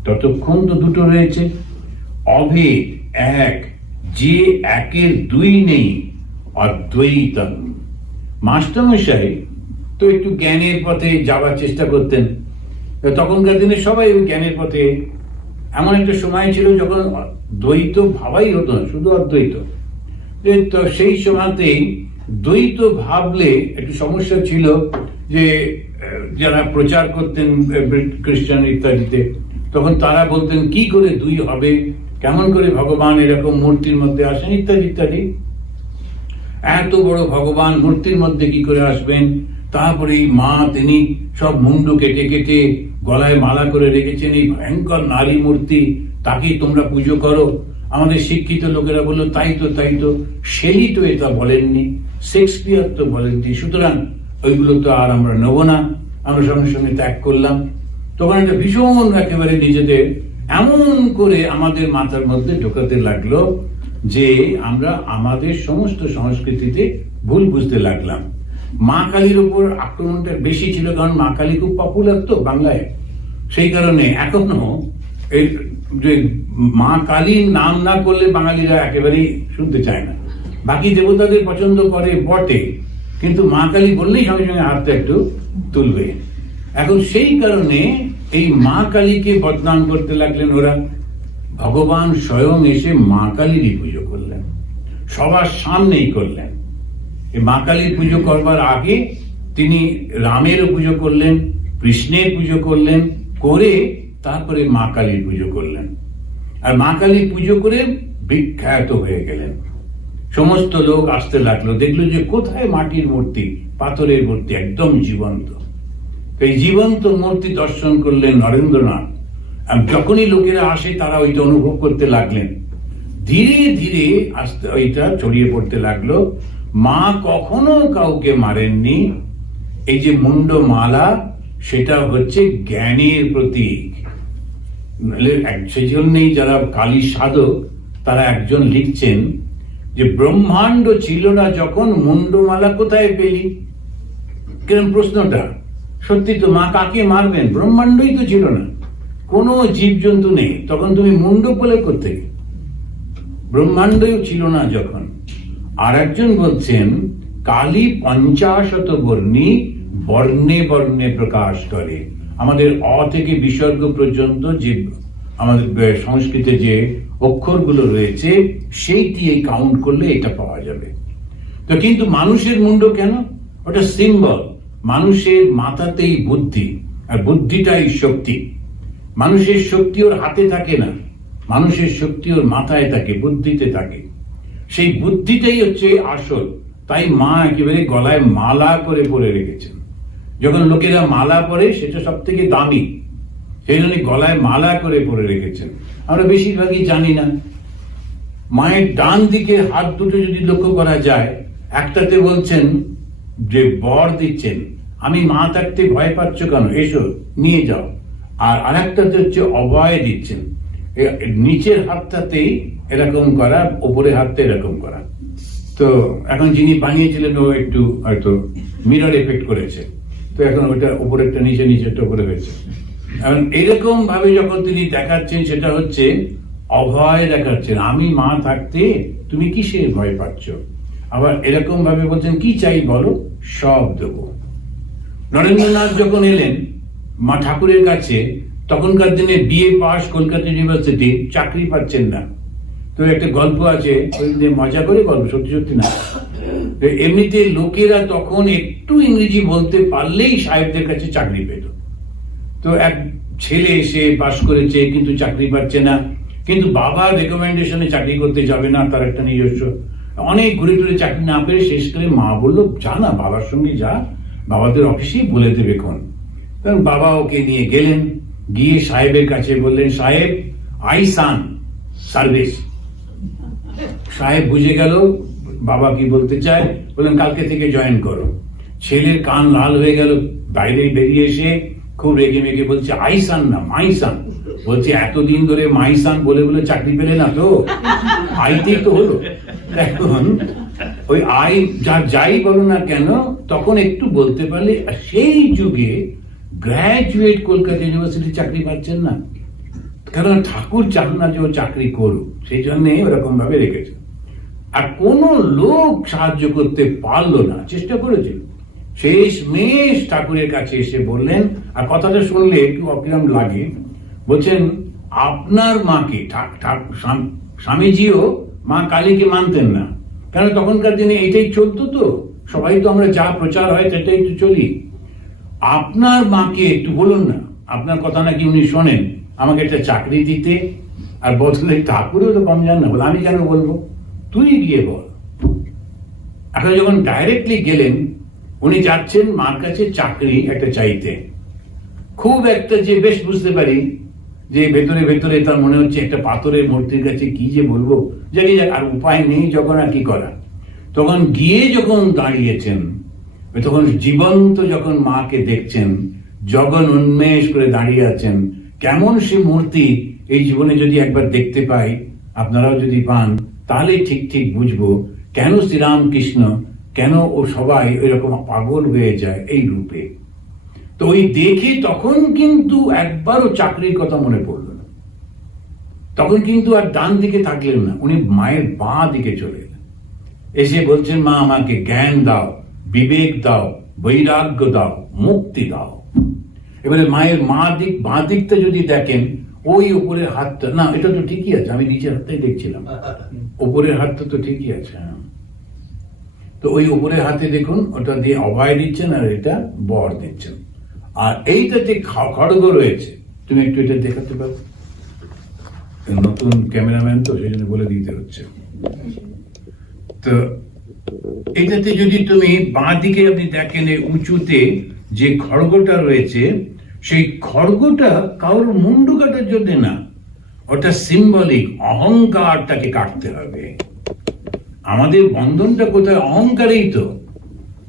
ততক্ষণ তো দুটো রয়েছে। অভেদ এক, যে একের দুই নেই, অদ্বৈতম। মাস্টারমশাই তো একটু জ্ঞানের পথে যাওয়ার চেষ্টা করতেন। তখনকার দিনে সবাই ওই জ্ঞানের পথে, এমন একটা সময় ছিল যখন দ্বৈত ভাবাই হতো না, শুধু অদ্বৈত। তো সেই সময়তেই দ্বৈত ভাবলে একটু সমস্যা ছিল, যে যারা প্রচার করতেন খ্রিস্টান ইত্যাদিতে, তখন তারা বলতেন কি করে দুই হবে, কেমন করে ভগবান এরকম মূর্তির মধ্যে আসেন, ইত্যাদি ইত্যাদি। এত বড় ভগবান মূর্তির মধ্যে কি করে আসবেন? তারপরে এই মা, তিনি সব মুন্ডু কেটে কেটে গলায় মালা করে রেখেছেন, এই ভয়ঙ্কর নারী মূর্তি, তাকেই তোমরা পুজো করো। আমাদের শিক্ষিত লোকেরা বললো তাই তো, তাই তো। শেলি তো এটা বলেননি, শেক্সপিয়ার তো বলেননি, সুতরাং ওইগুলো তো আর আমরা নেব না, আমরা সঙ্গে সঙ্গে ত্যাগ করলাম। তখন একটা ভীষণ একেবারে নিজেদের এমন করে আমাদের মাথার মধ্যে ঢোকাতে লাগলো যে আমরা আমাদের সমস্ত সংস্কৃতিতে ভুল বুঝতে লাগলাম। মা কালীর উপর আক্রমণটা বেশি ছিল, কারণ মা কালী খুব পপুলার তো বাংলায়। সেই কারণে এখনো এই যে মা কালীর নাম না করলে বাঙালিরা একেবারেই শুনতে চায় না। বাকি দেবতাদের পছন্দ করে বটে, কিন্তু মা কালী বললেই সঙ্গে সঙ্গে হাতটা একটু তুলবে। এখন সেই কারণে এই মা কালীকে বদনাম করতে লাগলেন ওরা। ভগবান স্বয়ং এসে মা কালীরই পুজো করলেন, সবার সামনেই করলেন। এই মা কালীর পুজো করবার আগে তিনি রামের পুজো করলেন, কৃষ্ণের পুজো করলেন, করে তারপরে মা কালীর পুজো করলেন। আর মা কালীর পুজো করে বিখ্যাত হয়ে গেলেন। সমস্ত লোক আসতে লাগলো, দেখলো যে কোথায় মাটির মূর্তি, পাথরের মূর্তি, একদম জীবন্ত। এই জীবন্ত মূর্তি দর্শন করলেন নরেন্দ্রনাথ। যখনই লোকেরা আসে তারা ওইটা অনুভব করতে লাগলেন। ধীরে ধীরে আস্তে ওইটা ছড়িয়ে পড়তে লাগলো, মা কখনো কাউকে মারেননি। এই যে মুন্ডমালা, সেটা হচ্ছে জ্ঞানের প্রতীক। সেই জন্যই যারা কালী সাধক তারা একজন লিখছেন যে ব্রহ্মাণ্ড ছিল না যখন মুন্ডমালা কোথায় পেলি। কেন প্রশ্নটা সত্যি তো, মা কাকে মারবেন? ব্রহ্মাণ্ডই তো ছিল না, কোনো জীবজন্তু নেই, তখন তুমি মুন্ড বলে করতে, ব্রহ্মাণ্ডই ছিল না যখন। আর একজন বলছেন কালী 50 বর্ণী, বর্ণে বর্ণে প্রকাশ করে। আমাদের অ থেকে বিসর্গ পর্যন্ত যে আমাদের সংস্কৃতে যে অক্ষরগুলো রয়েছে সেইটি এই কাউন্ট করলে এটা পাওয়া যাবে। তো কিন্তু মানুষের মুন্ড কেন? ওটা সিম্বল। মানুষের মাথাতেই বুদ্ধি, আর বুদ্ধিটাই শক্তি। মানুষের শক্তি ওর হাতে থাকে না, মানুষের শক্তি ওর মাথায় থাকে, বুদ্ধিতে থাকে। সেই বুদ্ধিটাই হচ্ছে আসল। তাই মা একেবারে গলায় মালা করে পরে রেখেছেন। যখন লোকেরা মালা পরে সেটা সব থেকে দামি, সেই জন্য গলায় মালা করে পরে রেখেছেন। আমরা বেশিরভাগই জানি না। মায়ের ডান দিকে হাত দুটো যদি লক্ষ্য করা যায়, একটাতে বলছেন যে বর দিচ্ছেন, আমি মা থাকতে ভয় পাচ্ছ কেন, এসো নিয়ে যাও। আর আরেকটাতে হচ্ছে অভয় দিচ্ছেন। নিচের হাতটাতেই এরকম করা, ওপরের হাতটা এরকম করা। তো এখন যিনি বানিয়েছিলেন ও একটু হয়তো মিরর এফেক্ট করেছে, তো এখন ওইটা উপরেরটা নিচে, নিচেরটা উপরে হয়েছে। এখন এরকম ভাবে যখন তিনি দেখাচ্ছেন, সেটা হচ্ছে অভয় দেখাচ্ছেন, আমি মা থাকতে তুমি কিসের ভয় পাচ্ছ। আবার এরকম ভাবে বলছেন কি চাই বলো, সব দেব। নরেন্দ্রনাথ যখন এলেন মা ঠাকুরের কাছে, তখনকার দিনে বিএ পাস কলকাতা ইউনিভার্সিটি, চাকরি পাচ্ছেন না। তো একটা গল্প আছে, ওই মজা করে গল্প, সত্যি সত্যি না। এমনিতে লোকেরা তখন একটু ইংরেজি বলতে পারলেই সাহেবদের কাছে চাকরি পেত। তো এক ছেলে এসে পাস করেছে কিন্তু চাকরি পাচ্ছে না, কিন্তু বাবার রেকমেন্ডেশনে চাকরি করতে যাবে না, তার একটা নিজস্ব, অনেক ঘুরে ঘুরে চাকরি না পেয়ে শেষকালে মা বললো যা না, বাবার সঙ্গে যা, বাবাদের অফিসেই বলে দেবে কোন। কারণ বাবা ওকে নিয়ে গেলেন, গিয়ে সাহেবের কাছে বললেন, সাহেব আই সান সার্ভিস। সাহেব বুঝে গেল বাবা কি বলতে চায়, বললেন কালকে থেকে জয়েন করো। ছেলের কান লাল হয়ে গেল, বাইরে বেরিয়ে এসে খুব রেগে মেগে বলছে আইসান না মাইসান। বলছে এতদিন ধরে মাইসান বলে বলে চাকরি পেলে না তো, আইতেই তো হলো। এখন ওই আই যাই বলো না কেন, তখন একটু বলতে পারলে। সেই যুগে গ্র্যাজুয়েট কলকাতা ইউনিভার্সিটি চাকরি পাচ্ছেন না, কারণ ঠাকুর চান না যে ও চাকরি করুক, সেই জন্য ওরকম ভাবে রেখেছে। আর কোন লোক সাহায্য করতে পারলো না, চেষ্টা করেছিল। শেষ মেষ ঠাকুরের কাছে এসে বললেন, আর কথাটা শুনলে একটু অকিরম লাগে, বলছেন আপনার মাকে, স্বামীজিও মা কালীকে মানতেন না, কারণ তখনকার দিনে এটাই চলতো। তো সবাই তো আমরা যা প্রচার হয় সেটাই তো চলি। আপনার মাকে একটু বলুন না, আপনার কথা নাকি উনি শোনেন, আমাকে একটা চাকরি দিতে। আর বদলে ঠাকুরও তো কম জান না, বলে আমি কেন বলবো, তুই গিয়ে বল। এখন যখন ডাইরেক্টলি গেলেন, উনি যাচ্ছেন মার কাছে চাকরি একটা চাইতে, খুব একটা যে বেশ বুঝতে পারি যে ভেতরে ভেতরে তার মনে হচ্ছে একটা পাথরের মূর্তির কাছে কি যে বলবো, জানি আর উপায় নেই যখন, আর কি করা। তখন গিয়ে যখন দাঁড়িয়েছেন, তখন জীবন্ত যখন মাকে দেখছেন, জগন উন্মেষ করে দাঁড়িয়ে আছেন। কেমন সে মূর্তি এই জীবনে যদি একবার দেখতে পাই, আপনারাও যদি পান, তাহলে ঠিক ঠিক বুঝবো কেন শ্রীরামকৃষ্ণ, কেন ও সবাই এরকম পাগল হয়ে যায় এই রূপে। তো ওই দেখে তখন কিন্তু একবারও চাকরির কথা মনে পড়লো না। তখন কিন্তু আর ডান দিকে থাকলেন না, উনি মায়ের বাঁ দিকে চলে এলেন। এসে বলছেন, মা আমাকে জ্ঞান দাও, বিবেক দাও, বৈরাগ্য দাও, মুক্তি দাও। এবারে মায়ের বাঁ দিকটা যদি দেখেন, ওই উপরের হাতটা, না এটা তো ঠিকই আছে, আমি নিচের হাতটাই দেখছিলাম, উপরের হাতটা তো ঠিকই আছে। তো ওই উপরের হাতে দেখুন, ওটা দিয়ে অভয় দিচ্ছেন আর এটা বর দিচ্ছেন। আর এইটাতে খড়গ রয়েছে, তুমি একটু এটা দেখাতে পারো? নতুন ক্যামেরাম্যান তো সেই জন্য বলে দিতে হচ্ছে। তো এটাতে যদি তুমি বাঁ দিকে আপনি দেখেন, উঁচুতে যে খড়গটা রয়েছে, সেই খড়গটা কারোর মুন্ডু কাটার জন্য না, ওটা সিম্বলিক, অহংকারটাকে কাটতে হবে। আমাদের বন্ধনটা কোথায়? অহংকারেই তো।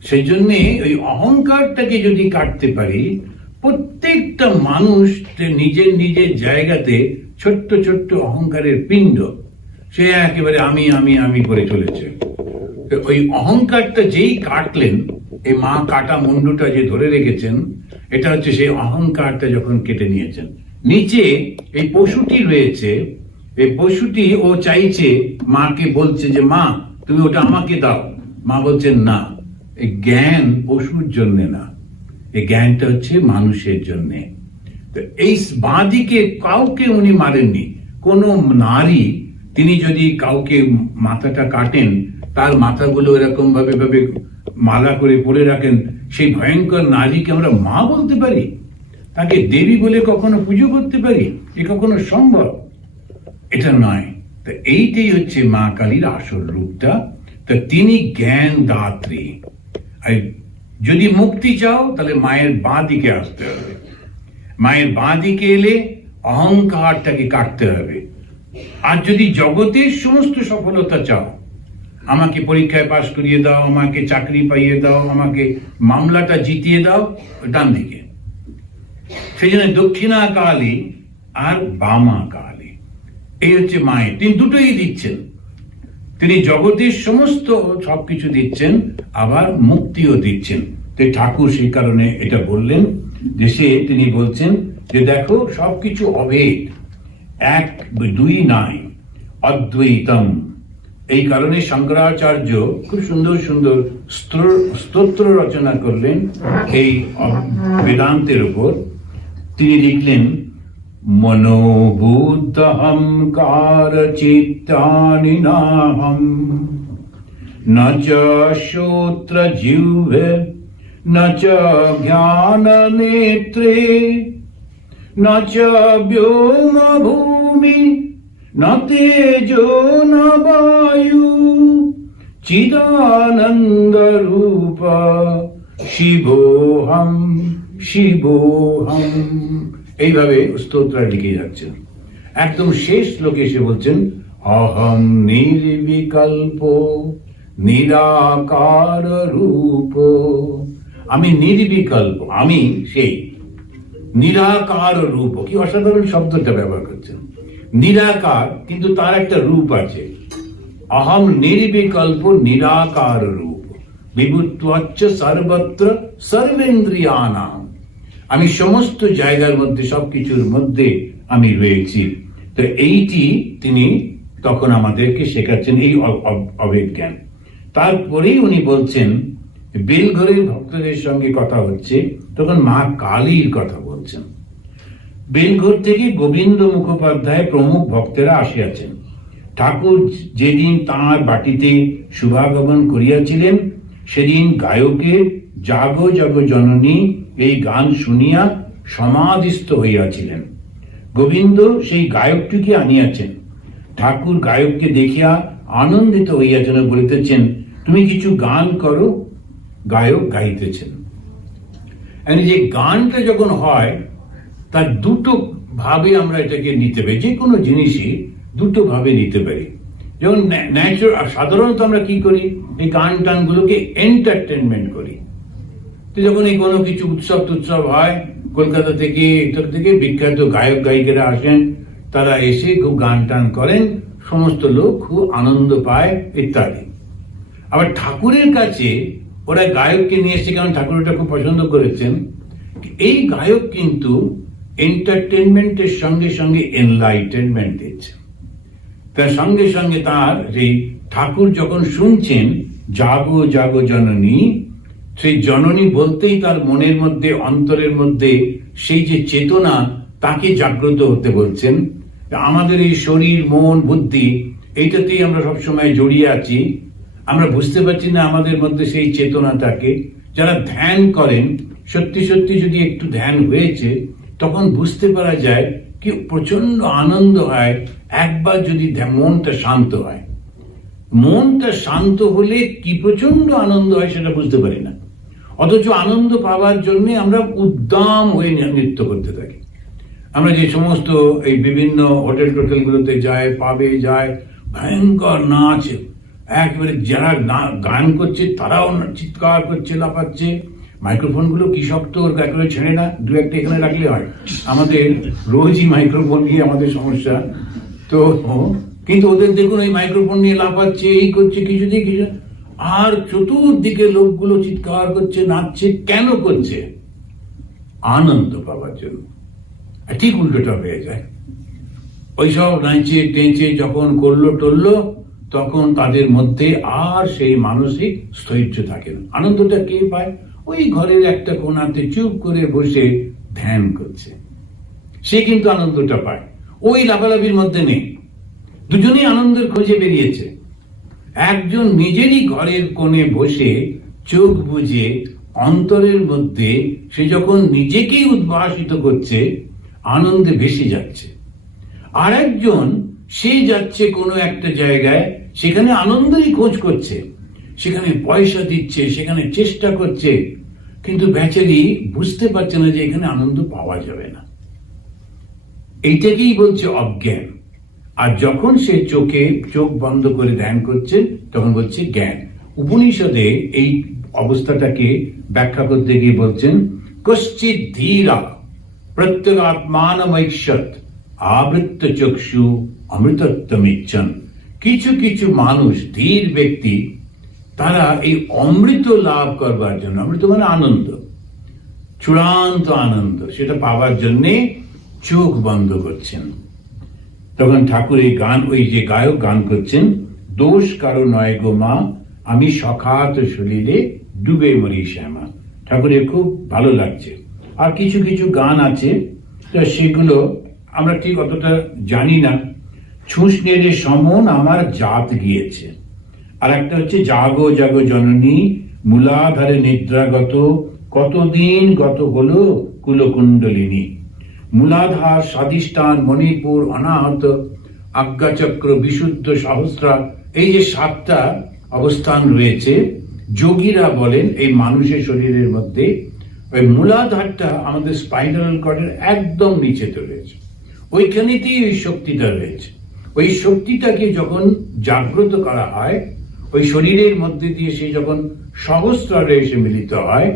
সেই জন্যে ওই অহংকারটাকে যদি কাটতে পারি, প্রত্যেকটা মানুষ নিজের নিজের জায়গাতে ছোট্ট ছোট্ট অহংকারের পিণ্ড, সে একেবারে আমি আমি আমি করে চলেছে। ওই অহংকারটা যেই কাটলেন, এই মা কাটা মুন্ডুটা যে ধরে রেখেছেন, এটা হচ্ছে সেই অহংকারটা যখন কেটে নিয়েছেন। নিচে এই পশুটি রয়েছে, এই পশুটি ও চাইছে, মাকে বলছে যে মা তুমি ওটা আমাকে দাও। মা বলছেন না, এই জ্ঞান পশুর জন্য না, এই জ্ঞানটা হচ্ছে মানুষের জন্য। এই বাঁ দিকে কাউকে উনি মারেননি। কোন নারী তিনি যদি কাউকে মাথাটা কাটেন, তার মাথাগুলো এরকম ভাবে মালা করে পরে রাখেন, সেই ভয়ঙ্কর নারীকে আমরা মা বলতে পারি? তাকে দেবী বলে কখনো পুজো করতে পারি? এ কখনো সম্ভব? এটা নয়। তো এইটাই হচ্ছে মা কালীর আসল রূপটা। তো তিনি জ্ঞান দাত্রী। আর যদি মুক্তি চাও, তাহলে মায়ের বাঁ দিকে আসতে হবে। মায়ের বাঁ দিকে এলে অহংকারটাকে কাটতে হবে। আর যদি জগতের সমস্ত সফলতা চাও, আমাকে পরীক্ষায় পাশ করিয়ে দাও, আমাকে চাকরি পাইয়ে দাও, আমাকে মামলাটা জিতিয়ে দাও, ডান দিকে। সেই জন্য দক্ষিণা কালী আর বামা কালী, এই হচ্ছে মায়ের। তিনি দুটোই দিচ্ছেন। তিনি জগতের সমস্ত সবকিছু দিচ্ছেন, আবার মুক্তিও দিচ্ছেন। তো ঠাকুর সেই কারণে এটা বললেন, যে তিনি বলছেন যে দেখো সবকিছু অভেদ, এক দুই নাই, অদ্বৈতম। এই কারণে শঙ্করাচার্য খুব সুন্দর সুন্দর স্তোত্র রচনা করলেন এই বেদান্তের উপর। তিনি লিখলেন, মনোবুদ্ধহংকার চিত্তানি নাহম, ন চ শ্রোত্র জিহ্বে ন চ জ্ঞান নেত্রে, ন চ ব্যোম ভূমি ন তেজো ন বায়ু, চিদানন্দ রূপ শিবোহম শিবোহম। এইভাবে স্তোত্র লিখে যাচ্ছেন। একদম শেষ শ্লোকে এসে বলছেন, অহম নির্বিকল্প নিরাকার রূপ। আমি নির্বিকল্প, আমি সেই নিরাকার রূপ। কি অসাধারণ শব্দটা ব্যবহার করছেন, নিরাকার, কিন্তু তার একটা রূপ আছে। অহম নির্বিকল্প নিরাকার রূপ, বিভূত্বচ্চ সর্বত্র সর্বেন্দ্রিয়ানাম। আমি সমস্ত জায়গার মধ্যে, সবকিছুর মধ্যে আমি রয়েছি। তো এইটি তিনি তখন আমাদেরকে শেখাচ্ছেন, এই অভেদ জ্ঞান। তারপরেই উনি বলছেন, বেলঘরের ভক্তদের সঙ্গে কথা হচ্ছে, তখন মা কালীর কথা বলছেন। বেলঘর থেকে গোবিন্দ মুখোপাধ্যায় প্রমুখ ভক্তেরা আসিয়াছেন। ঠাকুর যেদিন তাঁর বাটিতে শুভাগমন করিয়াছিলেন, সেদিন গায়কের জাগো জাগো জননী এই গান শুনিয়া সমাধিস্থ হইয়াছিলেন। গোবিন্দ সেই গায়কটিকে আনিয়াছেন। ঠাকুর গায়ককে দেখিয়া আনন্দিত হইয়াছেন, বলিতেছেন, তুমি কিছু গান করো। গায়ক গাইতেছেন। যে গানটা যখন হয়, তার দুটো ভাবে আমরা এটাকে নিতে পারি। যে কোনো জিনিসই দুটো ভাবে নিতে পারি। যেমন ন্যাচারাল, সাধারণত আমরা কি করি, এই গান টানগুলোকে এন্টারটেনমেন্ট করি। তো যখন এই কোনো কিছু উৎসব টুৎসব হয়, কলকাতা থেকে এটার থেকে বিখ্যাত গায়ক গায়িকারা আসেন, তারা এসে খুব গান টান করেন, সমস্ত লোক খুব আনন্দ পায় ইত্যাদি। আবার ঠাকুরের কাছে ওরা গায়ককে নিয়ে এসছে, কারণ ঠাকুর ওটা খুব পছন্দ করেছেন। এই গায়ক কিন্তু এন্টারটেনমেন্টের সঙ্গে সঙ্গে এনলাইটেনমেন্ট দিচ্ছে। তার সঙ্গে সঙ্গে তার এই ঠাকুর যখন শুনছেন জাগো জাগো জননী, সেই জননী বলতেই তার মনের মধ্যে, অন্তরের মধ্যে সেই যে চেতনা, তাকে জাগ্রত হতে বলছেন। আমাদের এই শরীর, মন, বুদ্ধি, এইটাতেই আমরা সবসময় জড়িয়ে আছি। আমরা বুঝতে পারছি না আমাদের মধ্যে সেই চেতনাটাকে। যারা ধ্যান করেন, সত্যি সত্যি যদি একটু ধ্যান হয়েছে, তখন বুঝতে পারা যায় কি প্রচন্ড আনন্দ হয় একবার যদি মনটা শান্ত হয়। মনটা শান্ত হলে কি প্রচন্ড আনন্দ হয় সেটা বুঝতে পারি না, অথচ আনন্দ পাওয়ার জন্য আমরা উদ্দাম হয়ে নৃত্য করতে থাকি। আমরা যে সমস্ত এই বিভিন্ন হোটেল টোটেলগুলোতে যায়, পাবে যায়, ভয়ঙ্কর নাচ, একেবারে যারা গান করছে তারাও চিৎকার করছে, লাফাচ্ছে। মাইক্রোফোনগুলো কি শক্ত, একেবারে ছেড়ে না, দু একটা এখানে রাখলে হয়। আমাদের রোজই মাইক্রোফোন নিয়ে আমাদের সমস্যা তো, কিন্তু ওদের দেখুন এই মাইক্রোফোন নিয়ে লাফাচ্ছে, এই করছে, কিছুতেই কিছু। আর চতুর্দিকে লোকগুলো চিৎকার করছে, নাচছে। কেন করছে? আনন্দ পাওয়ার জন্য। ঠিক উল্টোটা হয়ে যায়। ওইসব নাচে টেঁচে যখন করলো টললো, তখন তাদের মধ্যে আর সেই মানসিক স্থৈর্য থাকে না। আনন্দটা কে পায়? ওই ঘরের একটা কোণাতে চুপ করে বসে ধ্যান করছে, সে কিন্তু আনন্দটা পায়। ওই লাফালাফির মধ্যে নেই। দুজনেই আনন্দের খোঁজে বেরিয়েছে। একজন নিজেরই ঘরের কোণে বসে চোখ বুজে অন্তরের মধ্যে সে যখন নিজেকেই উদ্ভাসিত করছে, আনন্দে ভেসে যাচ্ছে। আর একজন সে যাচ্ছে কোনো একটা জায়গায়, সেখানে আনন্দেরই খোঁজ করছে, সেখানে পয়সা দিচ্ছে, সেখানে চেষ্টা করছে, কিন্তু বেচারি বুঝতে পারছে না যে এখানে আনন্দ পাওয়া যাবে না। এইটাকেই বলছে অজ্ঞান। আর যখন সে চোখ বন্ধ করে ধ্যান করছে, তখন বলছে জ্ঞান। উপনিষদে এই অবস্থাটাকে ব্যাখ্যা করতে গিয়ে বলছেন, কশ্চিৎ ধীরা প্রত্যগাত্মানমৈক্ষত আবৃত্ত চক্ষু অমৃতত্বমিচ্ছন। কিছু কিছু মানুষ, ধীর ব্যক্তি, তারা এই অমৃত লাভ করবার জন্য, অমৃত মানে আনন্দ, চূড়ান্ত আনন্দ, সেটা পাওয়ার জন্যে চোখ বন্ধ করছেন। তখন ঠাকুর এই গান, ওই যে গায়ক গান করছেন, দোষ কারো নয় গো মা, আমি সখাত শরীরে ডুবে মরি শ্যামা। ঠাকুরের খুব ভালো লাগছে। আর কিছু কিছু গান আছে, সেগুলো আমরা ঠিক অতটা জানি না। ছুঁচ নেড়ে সমন আমার জাত গিয়েছে। আর একটা হচ্ছে জাগো জাগো জননী মূলাধারে নিদ্রাগত, কতদিন গত হলো কুলকুণ্ডলিনী। মূলাধার, স্বাধিষ্ঠান, মণিপুর, অনাহত, আজ্ঞাচক্র, বিশুদ্ধ, সহস্রা, এই যে 7টা অবস্থান রয়েছে, যোগীরা বলেন এই মানুষের শরীরের মধ্যে ওই মূলাধারটা আমাদের স্পাইনাল কর্ডের একদম নিচেতে রয়েছে। ওইখানেতেই ওই শক্তিটা রয়েছে। ওই শক্তিটাকে যখন জাগ্রত করা হয়, ওই শরীরের মধ্যে দিয়ে সে যখন সহস্রারে এসে মিলিত হয়,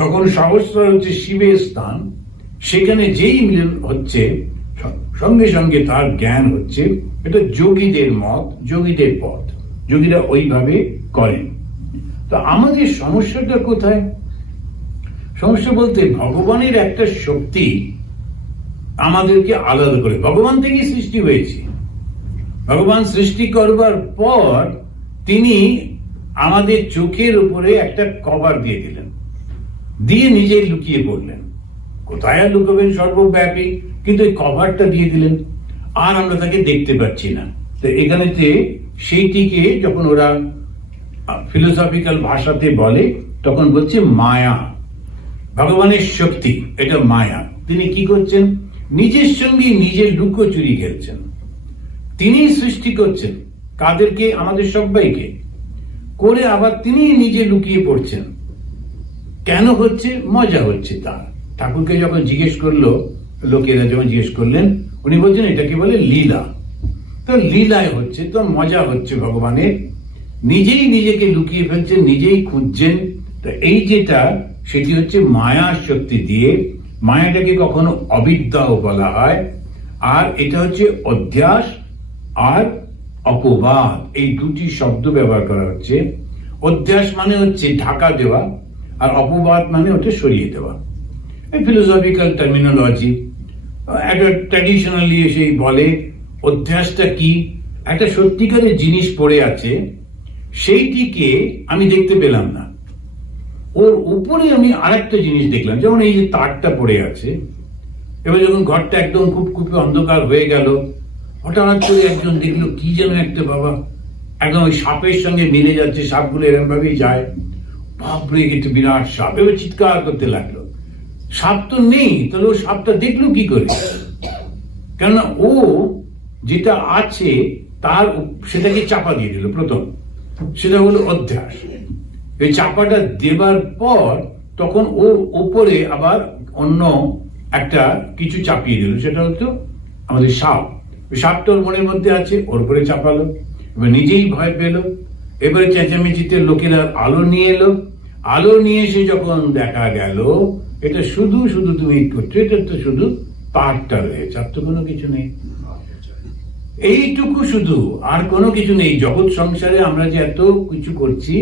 তখন সহস্রার হচ্ছে শিবের স্থান। সেখানে যেই মিলন হচ্ছে, সঙ্গে সঙ্গে তার জ্ঞান হচ্ছে। এটা যোগীদের মত, যোগীদের পথ, যোগীরা ওইভাবে করেন। তো আমাদের সমস্যাটা কোথায়? সমস্যা বলতে ভগবানের একটা শক্তি আমাদেরকে আলাদা করে, ভগবান থেকেই সৃষ্টি হয়েছে। ভগবান সৃষ্টি করবার পর তিনি আমাদের চোখের উপরে একটা কভার দিয়ে দিলেন, দিয়ে নিজে লুকিয়ে পড়লেন। কোথায় আর লুকাবেন, সর্বব্যাপী, কিন্তু এই কভারটা দিয়ে দিলেন, আর আমরা তাকে দেখতে পাচ্ছি না। তো এখানেতে সেইটিকে যখন ওরা ফিলোসফিক্যাল ভাষাতে বলে, তখন বলছে মায়া। ভগবানের শক্তি, এটা মায়া। তিনি কি করছেন? নিজের সঙ্গে নিজের লুকোচুরি খেলছেন। তিনি সৃষ্টি করছেন কাদেরকে? আমাদের সবাইকে করে, আবার তিনি নিজে লুকিয়ে পড়ছেন। কেন হচ্ছে? মজা হচ্ছে তার। ঠাকুরকে যখন জিজ্ঞেস করলো, লোকেরা যখন জিজ্ঞেস করলেন, উনি বলছেন এটাকে বলে লীলা। তো লীলায় হচ্ছে, তো মজা হচ্ছে ভগবানের। নিজেই নিজেকে লুকিয়ে ফেলছেন, নিজেই খুঁজছেন। তো এই যেটা, সেটি হচ্ছে মায়া শক্তি দিয়ে। মায়াটাকে কখনো অবিদ্যাও বলা হয়। আর এটা হচ্ছে অধ্যাস আর অপবাদ, এই দুটি শব্দ ব্যবহার করা হচ্ছে। অধ্যাস মানে হচ্ছে ঢাকা দেওয়া, আর অপবাদ মানে ওটা সরিয়ে দেওয়া। এই ফিলোসফিক্যাল টার্মিনোলজি। একটা ট্র্যাডিশনালি সেই বলে অধ্যাসটা কি? একটা সত্যিকারের জিনিস পড়ে আছে, সেইটিকে আমি দেখতে পেলাম না, ওর উপরে আমি আরেকটা জিনিস দেখলাম, যেমন এই যে তারটা পড়ে আছে, এবার যখন ঘরটা একদম খুব খুব অন্ধকার হয়ে গেল, হঠাৎ করে একজন দেখলো কি যেন একটা, বাবা একদম ওই সাপের সঙ্গে মিলে যাচ্ছে, সাপগুলো এরকম ভাবেই যায়, বাপরে একটা বিরাট সাপ, এবার চিৎকার করতে লাগলো। সাপ তো নেই, তাহলে ও সাপটা দেখলো কি করে? কেননা ও যেটা আছে তার সেটাকে চাপা দিয়ে দিল প্রথম, সেটা হলো অধ্যাস। এই চাপাটা দেবার পর তখন ওর উপরে আবার অন্য একটা কিছু চাপিয়ে দিল, সেটা হচ্ছে আমাদের সাপ। সাপটা ওর মনের মধ্যে আছে, ওর উপরে চাপালো, এবার নিজেই ভয় পেল। এবারে চেঁচামেচিতে লোকেরা আলো নিয়ে এলো, আলো নিয়ে এসে যখন দেখা গেল এটা শুধু শুধু তুমি করছো, এটা তো শুধু তারটা রয়েছে, আর তো কোনো কিছু নেই, এইটুকু শুধু, আর কোনো কিছু নেই। জগৎ সংসারে আমরা যে এত কিছু করছি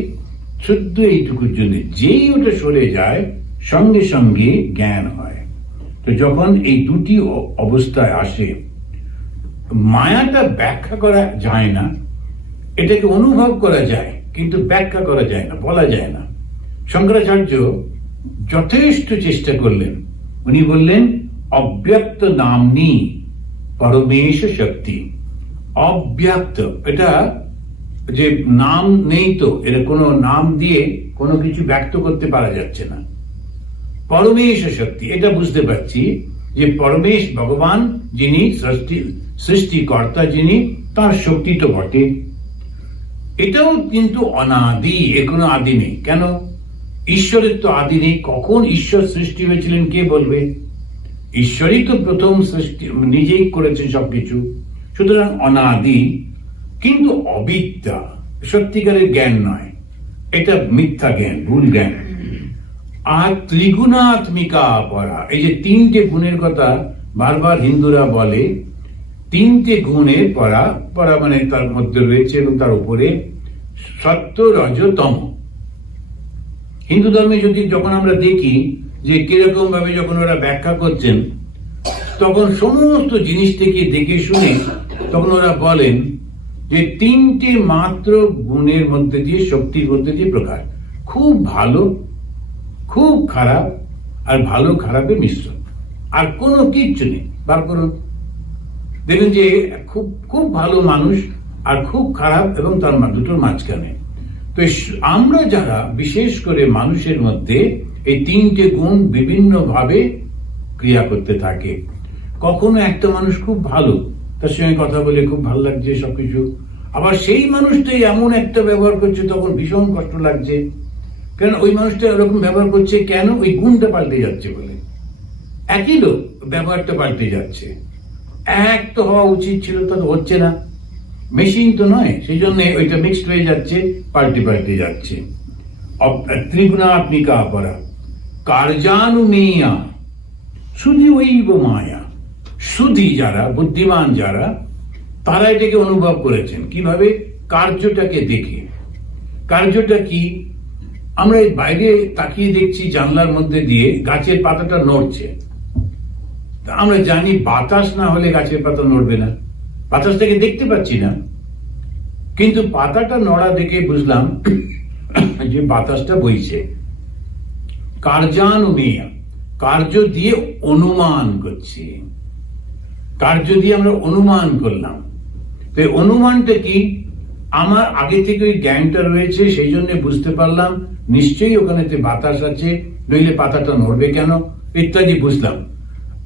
শুদ্ধ এইটুকুর জন্য, যেই ওটা সরে যায় সঙ্গে সঙ্গে জ্ঞান হয়। তো যখন এই দুটি অবস্থায় আসে, মায়াটা ব্যাখ্যা করা যায় না, এটাকে অনুভব করা যায় কিন্তু ব্যাখ্যা করা যায় না, বলা যায় না। শঙ্করাচার্য যথেষ্ট চেষ্টা করলেন, উনি বললেন অব্যক্ত নামনি পরমেশ শক্তি। অব্যক্ত, এটা যে নাম নেই, তো এটা কোনো নাম দিয়ে কোনো কিছু ব্যক্ত করতে পারা যাচ্ছে না। পরমেশ শক্তি, এটা বুঝতে পারছি যে পরমেশ ভগবান যিনি সৃষ্টিকর্তা, যিনি, তার শক্তি তো বটে। এটাও কিন্তু অনাদি, এর কোনো আদি নেই। কেন? ঈশ্বরের তো আদি নেই। কখন ঈশ্বর সৃষ্টি হয়েছিলেন কে বলবে? ঈশ্বরই তো প্রথম সৃষ্টি, নিজেই করেছেন সবকিছু, সুতরাং অনাদি। কিন্তু অবিদ্যা, সত্যিকারের জ্ঞান নয়, এটা মিথ্যা জ্ঞান, ভুল জ্ঞান। আর ত্রিগুণাত্মিকা পরা, এই যে তিনটে গুণের কথা বারবার হিন্দুরা বলে, তিনটে গুণের পরা, পরা মানে তার মধ্যে রয়েছে এবং তার উপরে সত্য রজ তম। হিন্দু ধর্মে যদি যখন আমরা দেখি যে কিরকম ভাবে যখন ওরা ব্যাখ্যা করছেন, তখন সমস্ত জিনিস থেকে দেখে শুনে তখন ওরা বলেন যে তিনটে মাত্র গুণের মধ্যে দিয়ে, শক্তির মধ্যে দিয়ে প্রকাশ, খুব ভালো, খুব খারাপ, আর ভালো খারাপের মিশ্রণ, আর কোনো কিচ্ছু নেই। বার করুন, দেখুন যে খুব খুব ভালো মানুষ আর খুব খারাপ, এবং তার দুটোর মাঝখানে। তো আমরা যারা বিশেষ করে মানুষের মধ্যে এই তিনটে গুণ বিভিন্ন ভাবে ক্রিয়া করতে থাকে। কখনো একটা মানুষ খুব ভালো, তার সঙ্গে কথা বলে খুব ভালো লাগছে সবকিছু, আবার সেই মানুষটাই এমন একটা ব্যবহার করছে তখন ভীষণ কষ্ট লাগছে। কেন ওই মানুষটা এরকম ব্যবহার করছে? কেন? ওই গুণটা পাল্টে যাচ্ছে বলে। একই লোক, ব্যবহারটা পাল্টে যাচ্ছে। এক তো হওয়া উচিত ছিল, তা তো হচ্ছে না, মেশিন তো নয়, সেই জন্য ওইটা মিক্সড হয়ে যাচ্ছে, পাল্টে পাল্টে যাচ্ছে। ত্রিগুণাত্মিকা পরা কার্যানুমেয়া শুধু ওইব মায়া। শুধু যারা বুদ্ধিমান, যারা, তারা এটাকে অনুভব করেছেন কিভাবে? কার্যটাকে দেখে। কার্যটা কি? আমরা বাইরে তাকিয়ে দেখছি জানলার মধ্যে দিয়ে গাছের পাতাটা নড়ছে, আমরা জানি বাতাস না হলে গাছের পাতা নড়বে না, বাতাসটাকে দেখতে পাচ্ছি না, কিন্তু পাতাটা নড়া দেখে বুঝলাম যে বাতাসটা বইছে। কার্যানুমেয়া, কার্য দিয়ে অনুমান করছি, কার্য দিয়ে আমরা অনুমান করলাম। তো অনুমানটা কি? আমার আগে থেকে ওই জ্ঞানটা রয়েছে, সেই জন্য বুঝতে পারলাম নিশ্চয়ই ওখানেতে বাতাস আছে, নইলে পাতাটা নড়বে কেন, ইত্যাদি বুঝলাম।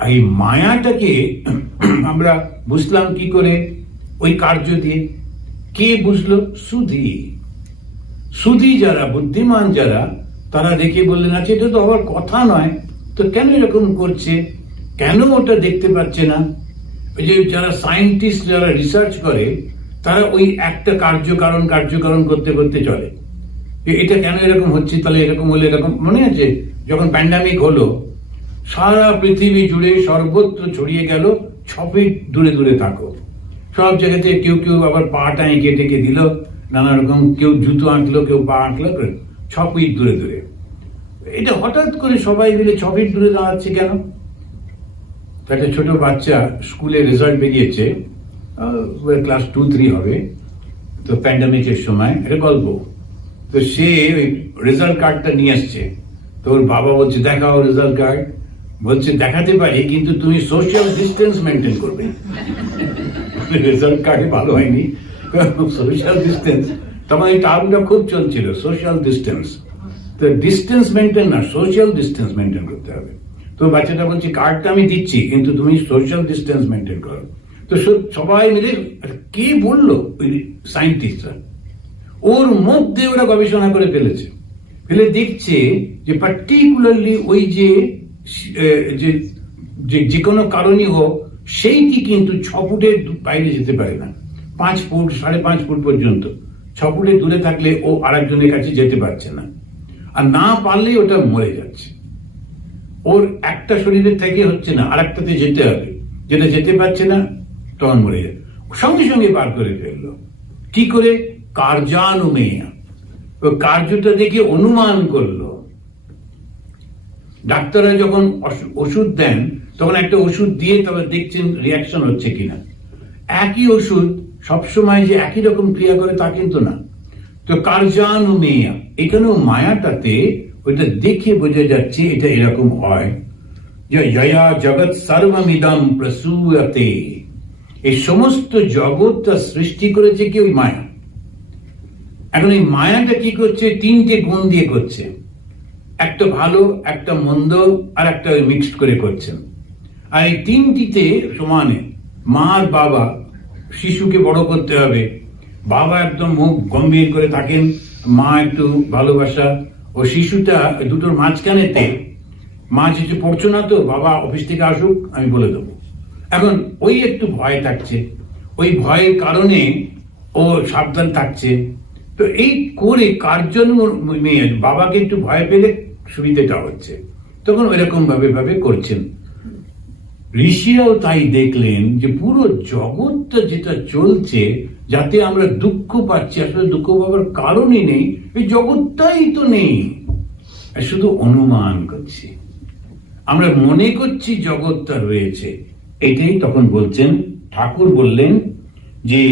এই মায়াটাকে আমরা বুঝলাম কি করে? ওই কার্য দিয়ে। কে বুঝলো? সুধী যারা, বুদ্ধিমান যারা, তারা দেখে বললেন আচ্ছা এটা তো হওয়ার কথা নয়, তো কেন এরকম করছে, কেন ওটা দেখতে পাচ্ছে না? ওই যে যারা সায়েন্টিস্ট, যারা রিসার্চ করে, তারা ওই একটা কার্যকারণ করতে করতে চলে, এটা কেন এরকম হচ্ছে, তাহলে এরকম হলে এরকম। মনে আছে যখন প্যান্ডামিক হলো, সারা পৃথিবী জুড়ে সর্বত্র ছড়িয়ে গেল 6 ফিট দূরে দূরে থাকো। সব জায়গাতে কেউ কেউ আবার পাটা এঁকে টেকে দিল, নানা রকম, কেউ জুতো আঁকলো, কেউ পা আঁকলো, 6 ফিট দূরে দূরে। এটা হঠাৎ করে সবাই মিলে 6 ফিট দূরে দাঁড়াচ্ছে কেন? একটা ছোট বাচ্চা, স্কুলে রেজাল্ট বেরিয়েছে, ক্লাস 2-3 হবে, তো প্যান্ডামিকের সময়, এটা গল্প, তো সে ওই রেজাল্ট কার্ডটা নিয়ে আসছে। তোর বাবা বলছে দেখাও রেজাল্ট কার্ড। বলছে দেখাতে পারি, কিন্তু তুমি সোশ্যাল ডিস্টেন্স মেনটেন করবে। রেজাল্ট কার্ডে ভালো হয়নি, সোশ্যাল ডিস্টেন্স, তখন এই টার্মটা খুব চলছিল, সোশ্যাল ডিস্টেন্স। তো ডিস্টেন্স মেনটেন না, সোশ্যাল ডিস্টেন্স মেনটেন করতে হবে। তো বাচ্চাটা বলছে কার্ডটা আমি দিচ্ছি, কিন্তু তুমি সোশ্যাল ডিস্টেন্স মেনটেন করো। তো সবাই মিলে, কে বললো? ওই সায়েন্টিস্টরা। ওর মধ্যে ওরা গবেষণা করে ফেলেছে, ফেলে দেখছে যে পার্টিকুলারলি ওই যে কোনো কারণই হোক, সেইটি কিন্তু 6 ফুটের বাইরে যেতে পারে না। 5 ফুট 5.5 ফুট পর্যন্ত, 6 ফুটের দূরে থাকলে ও আরেকজনের কাছে যেতে পারছে না, আর না পারলেই ওটা মরে যাচ্ছে। ওর একটা শরীরের থেকে হচ্ছে না, আরেকটাতে যেতে হবে, যেটা যেতে পারছে না তখন মরে যায়। সঙ্গে সঙ্গে বার করে ফেললো। কি করে? কার্যানুমেয়। কার্যটা দেখে অনুমান করলো। ডাক্তাররা যখন ওষুধ দেন, তখন একটা ওষুধ দিয়ে তবে দেখছেন রিয়াকশন হচ্ছে কিনা। একই ওষুধ সবসময় যে একই রকম ক্রিয়া করে তা কিন্তু না। তো কার্যানুমেয়, এখানেও মায়াটাতে ওইটা দেখে বোঝা যাচ্ছে এটা এরকম হয় যে জয়া জগৎ সর্বমিদম প্রসূয়তে, এই সমস্ত জগৎটা সৃষ্টি করেছে কি? ওই মায়া। এখন এই মায়াটা কি করছে? 3টে গুণ দিয়ে করছে, একটা ভালো, একটা মন্দ, আর একটা মিক্সড করে করছেন। আর এই 3টিতে সমানে, মা আর বাবা, শিশুকে বড় করতে হবে, বাবা একদম মুখ গম্ভীর করে থাকেন, মা একটু ভালোবাসা, ও শিশুটা দুটোর মাঝখানেতে, মা কিছু পড়ছো না তো, বাবা অফিস থেকে আসুক আমি বলে দেবো। এখন ওই একটু ভয় থাকছে, ওই ভয়ের কারণে ও সাবধান থাকছে। তো এই করে মেয়ে বাবাকে একটু ভয় পেলে সুবিধাটা হচ্ছে, তখন ওইরকম ভাবে করছেন। ঋষিরাও তাই দেখলেন যে পুরো জগৎটা যেটা চলছে, যাতে আমরা দুঃখ পাচ্ছি, আসলে দুঃখ পাওয়ার কারণই নেই, এই জগৎটাই তো নেই, শুধু অনুমান করছি, আমরা মনে করছি জগৎটা রয়েছে। এটাই তখন বলছেন, ঠাকুর বললেন যে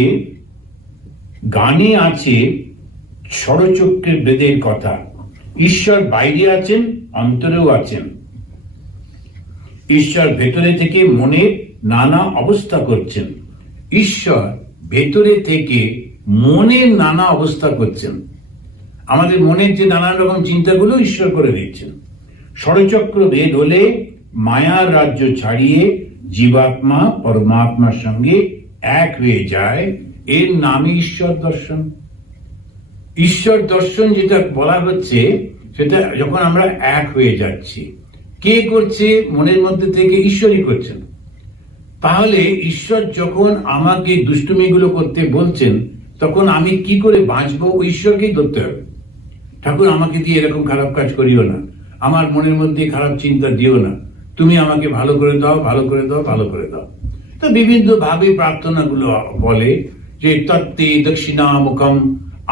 গানে আছে ষড়চক্রের বেদের কথা, ঈশ্বর বাইরে আছেন, অন্তরেও আছেন। ঈশ্বর ভেতরে থেকে মনে নানা অবস্থা করছেন, ঈশ্বর ভেতরে থেকে মনের নানা অবস্থা করছেন। আমাদের মনের যে নানা রকম চিন্তাগুলো ঈশ্বর করে দিচ্ছেন। ষড়চক্র ভেদ হলে মায়ার রাজ্য ছাড়িয়ে জীবাত্মা পরমাত্মার সঙ্গে এক হয়ে যায়, এর নামই ঈশ্বর দর্শন। ঈশ্বর দর্শন যেটা বলা হচ্ছে, সেটা যখন আমরা এক হয়ে যাচ্ছি। কে করছে? মনের মধ্যে থেকে ঈশ্বরই করছেন। তাহলে ঈশ্বর যখন আমাকে দুষ্টুমিগুলো করতে বলছেন, তখন আমি কি করে বাঁচবো? ঈশ্বরকেই ধরতে হবে। ঠাকুর আমাকে দিয়ে এরকম খারাপ কাজ করিও না, আমার মনের মধ্যে খারাপ চিন্তা দিও না, তুমি আমাকে ভালো করে দাও, ভালো করে দাও, ভালো করে দাও। তো বিভিন্ন ভাবে প্রার্থনাগুলো বলে যে তত্ত্বে দক্ষিণামুখম,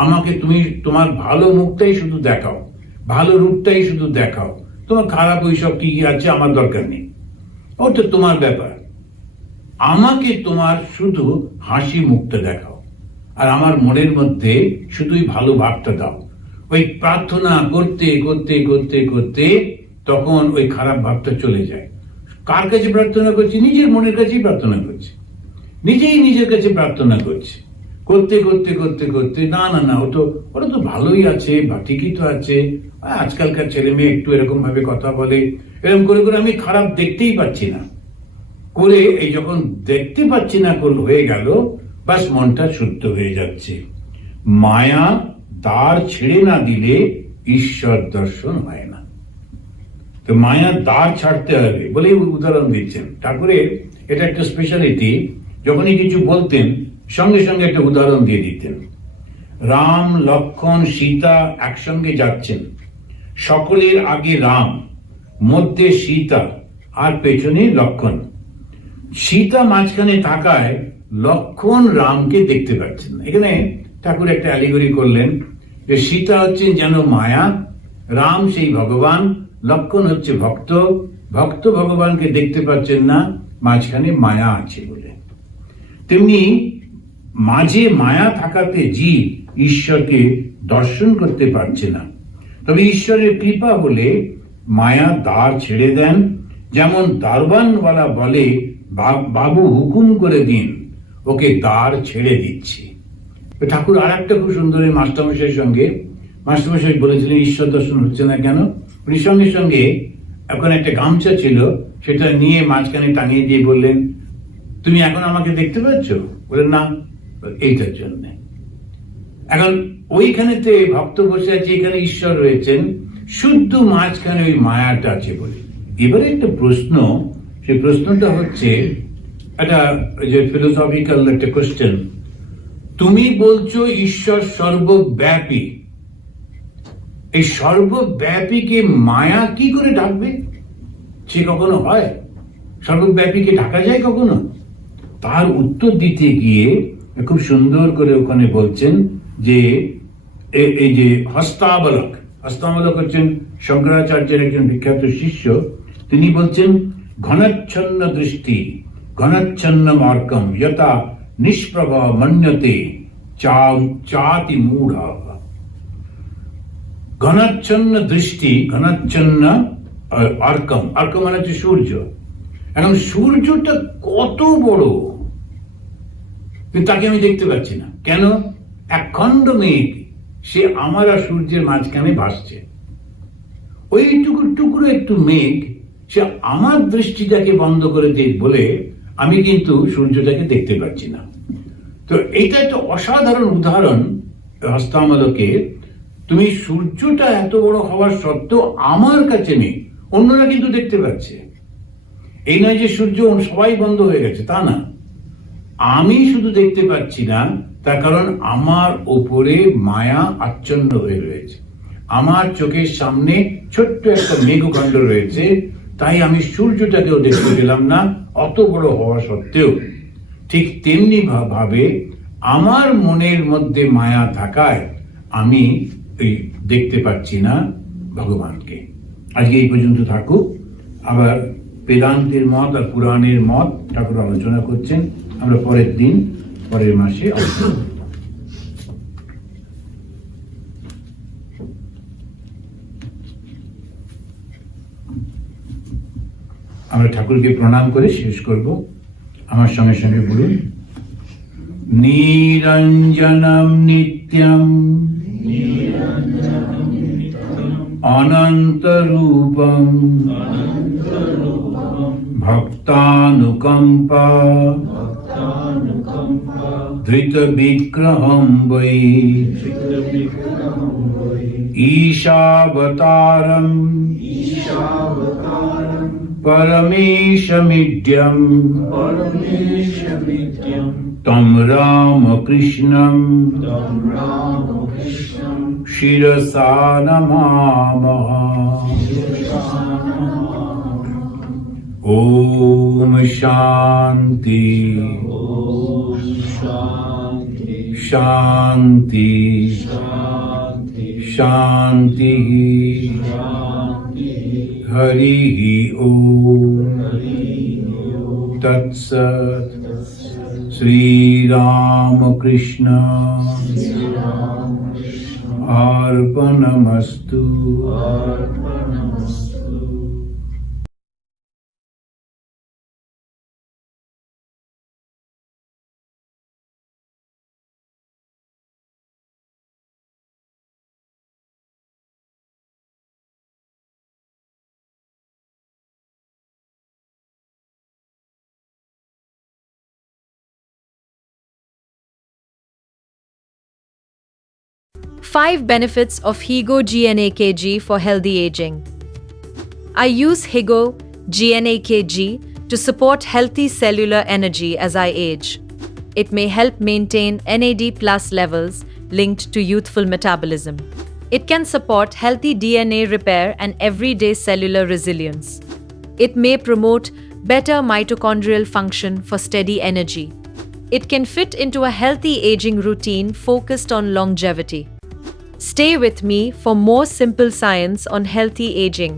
আমাকে তুমি তোমার ভালো মুখটাই শুধু দেখাও, ভালো রূপটাই শুধু দেখাও, তোমার খারাপ ওইসব কি আছে আমার দরকার নেই, ওটা তোমার ব্যাপার। আমাকে তোমার শুধু হাসি মুখটা দেখাও, আর আমার মনের মধ্যে শুধুই ভালো ভাবটা দাও। ওই প্রার্থনা করতে করতে করতে করতে তখন ওই খারাপ ভাবটা চলে যায়। কার কাছে প্রার্থনা করছি? নিজের মনের কাছেই প্রার্থনা করছি, নিজেই নিজের কাছে প্রার্থনা করছি। করতে করতে করতে করতে না ওরা তো ভালোই আছে, বা ঠিকই তো আছে, আজকালকার ছেলে মেয়ে একটু এরকম ভাবে কথা বলে, এরকম করে করে আমি খারাপ দেখতেই পাচ্ছি না, করে এই যখন দেখতে পাচ্ছি না হয়ে গেল, বাস মনটা শুদ্ধ হয়ে যাচ্ছে। মায়া দ্বার ছেড়ে না দিলে ঈশ্বর দর্শন হয় না। তো মায়ার দ্বার ছাড়তে হবে বলে উদাহরণ দিচ্ছেন ঠাকুরের। এটা একটা স্পেশালিটি, যখনই কিছু বলতেন সঙ্গে সঙ্গে একটা উদাহরণ দিয়ে দিতেন। রাম লক্ষ্মণ সীতা একসঙ্গে যাচ্ছেন, সকলের আগে রাম, মধ্যে সীতা, আর পেছনে লক্ষ্মণ। সীতা মাঝখানে থাকায় লক্ষ্মণ রামকে দেখতে পাচ্ছেন না। এখানে ঠাকুর একটা অ্যালিগরি করলেন যে সীতা হচ্ছেন যেন মায়া, রাম সেই ভগবান, লক্ষ্মণ হচ্ছে ভক্ত, ভক্ত ভগবানকে দেখতে পাচ্ছেন না, মাঝখানে মায়া আছে বলে। তেমনি মাঝে মায়া থাকাতে জীব ঈশ্বরকে দর্শন করতে পারছে না। তবে ঈশ্বরের কৃপা হলে মায়া দ্বার ছেড়ে দেন, যেমন দারবানওয়ালা বলে, বাবু হুকুম করে দিন, ওকে দ্বার ছেড়ে দিচ্ছি। ঠাকুর আর একটা খুব সুন্দর মাস্টারমশাইয়ের সঙ্গে, মাস্টারমশাই বলেছিলেন ঈশ্বর দর্শন হচ্ছে না কেন, উনি সঙ্গে সঙ্গে এখন একটা গামছা ছিল, সেটা নিয়ে মাঝখানে টাঙিয়ে দিয়ে বললেন, তুমি এখন আমাকে দেখতে পাচ্ছ? বললেন না, এইটার জন্য। এখন ওইখানেতে ভক্ত বসে আছে, এখানে ঈশ্বর রয়েছেন, শুদ্ধ মাঝখানে ওই মায়াটা আছে বলে। এবারে একটা প্রশ্ন, সেই প্রশ্নটা হচ্ছে একটা যে ফিলোসফিক্যাল একটা কোশ্চেন। তুমি বলছো ঈশ্বর সর্বব্যাপী, এই সর্বব্যাপীকে মায়া কি করে ঢাকবে? সে কখনো হয়? সর্বব্যাপীকে ঢাকা যায় কখনো? তার উত্তর দিতে গিয়ে খুব সুন্দর করে ওখানে বলছেন যে এই যে হস্তাবলক হচ্ছেন শঙ্করাচার্যের একজন বিখ্যাত শিষ্য। তিনি বলছেন, ঘনচ্ছন্ন দৃষ্টি ঘনচ্ছন্ন মার্গম যথা নিষ্প্রভ মন্যতে চাতি মূঢ়। ঘনচ্ছন্ন দৃষ্টি, ঘনচ্ছন্ন আর্কম, আর্কম মানে হচ্ছে সূর্য। এখন সূর্যটা কত বড়, কিন্তু তাকে আমি দেখতে পাচ্ছি না। কেন? একখণ্ড মেঘ, সে আমার আর সূর্যের মাঝখানে ভাসছে। ওই টুকরো একটু মেঘ, সে আমার দৃষ্টিটাকে বন্ধ করে দেয় বলে আমি কিন্তু সূর্যটাকে দেখতে পাচ্ছি না। তো এইটা একটা অসাধারণ উদাহরণ হস্তামলকে। তুমি সূর্যটা এত বড় হওয়ার সত্ত্বেও আমার কাছে নেই, অন্যরা কিন্তু দেখতে পাচ্ছে। এই নয় যে সূর্য সবাই বন্ধ হয়ে গেছে, তা না। আমি শুধু দেখতে পাচ্ছি না, তার কারণ আমার ওপরে মায়া আচ্ছন্ন হয়ে রয়েছে। আমার চোখের সামনে ছোট্ট একটা মেঘখণ্ড রয়েছে, তাই আমি সূর্যটাকেও দেখতে পেলাম না, অত বড় হওয়া সত্ত্বেও। ঠিক তেমনি ভাবে আমার মনের মধ্যে মায়া থাকায় আমি দেখতে পাচ্ছি না ভগবানকে। আজকে এই পর্যন্ত থাকুক। আবার বেদান্তের মত আর পুরাণের মত ঠাকুর আলোচনা করছেন, আমরা পরের দিন, পরের মাসে আমরা ঠাকুরকে প্রণাম করে শেষ করব। আমার সঙ্গে সঙ্গে বলুন, নিরঞ্জনম নিত্যম অনন্ত রূপম ভক্তানুকম্পা ধৃত বিগ্রহম বৈ ঈশাবতারম পরমেশমিড্যম তম রামকৃষ্ণম শিরসা নমামঃ। ওম শান্তি শান্তি শান্তি। হরি ওম তৎসৎ। Sri Ramakrishna अर्पणमस्तु। Five benefits of Higo GNAKG for healthy aging. I use Higo GNAKG to support healthy cellular energy as I age. It may help maintain NAD+ levels linked to youthful metabolism. It can support healthy DNA repair and everyday cellular resilience. It may promote better mitochondrial function for steady energy. It can fit into a healthy aging routine focused on longevity. Stay with me for more simple science on healthy aging.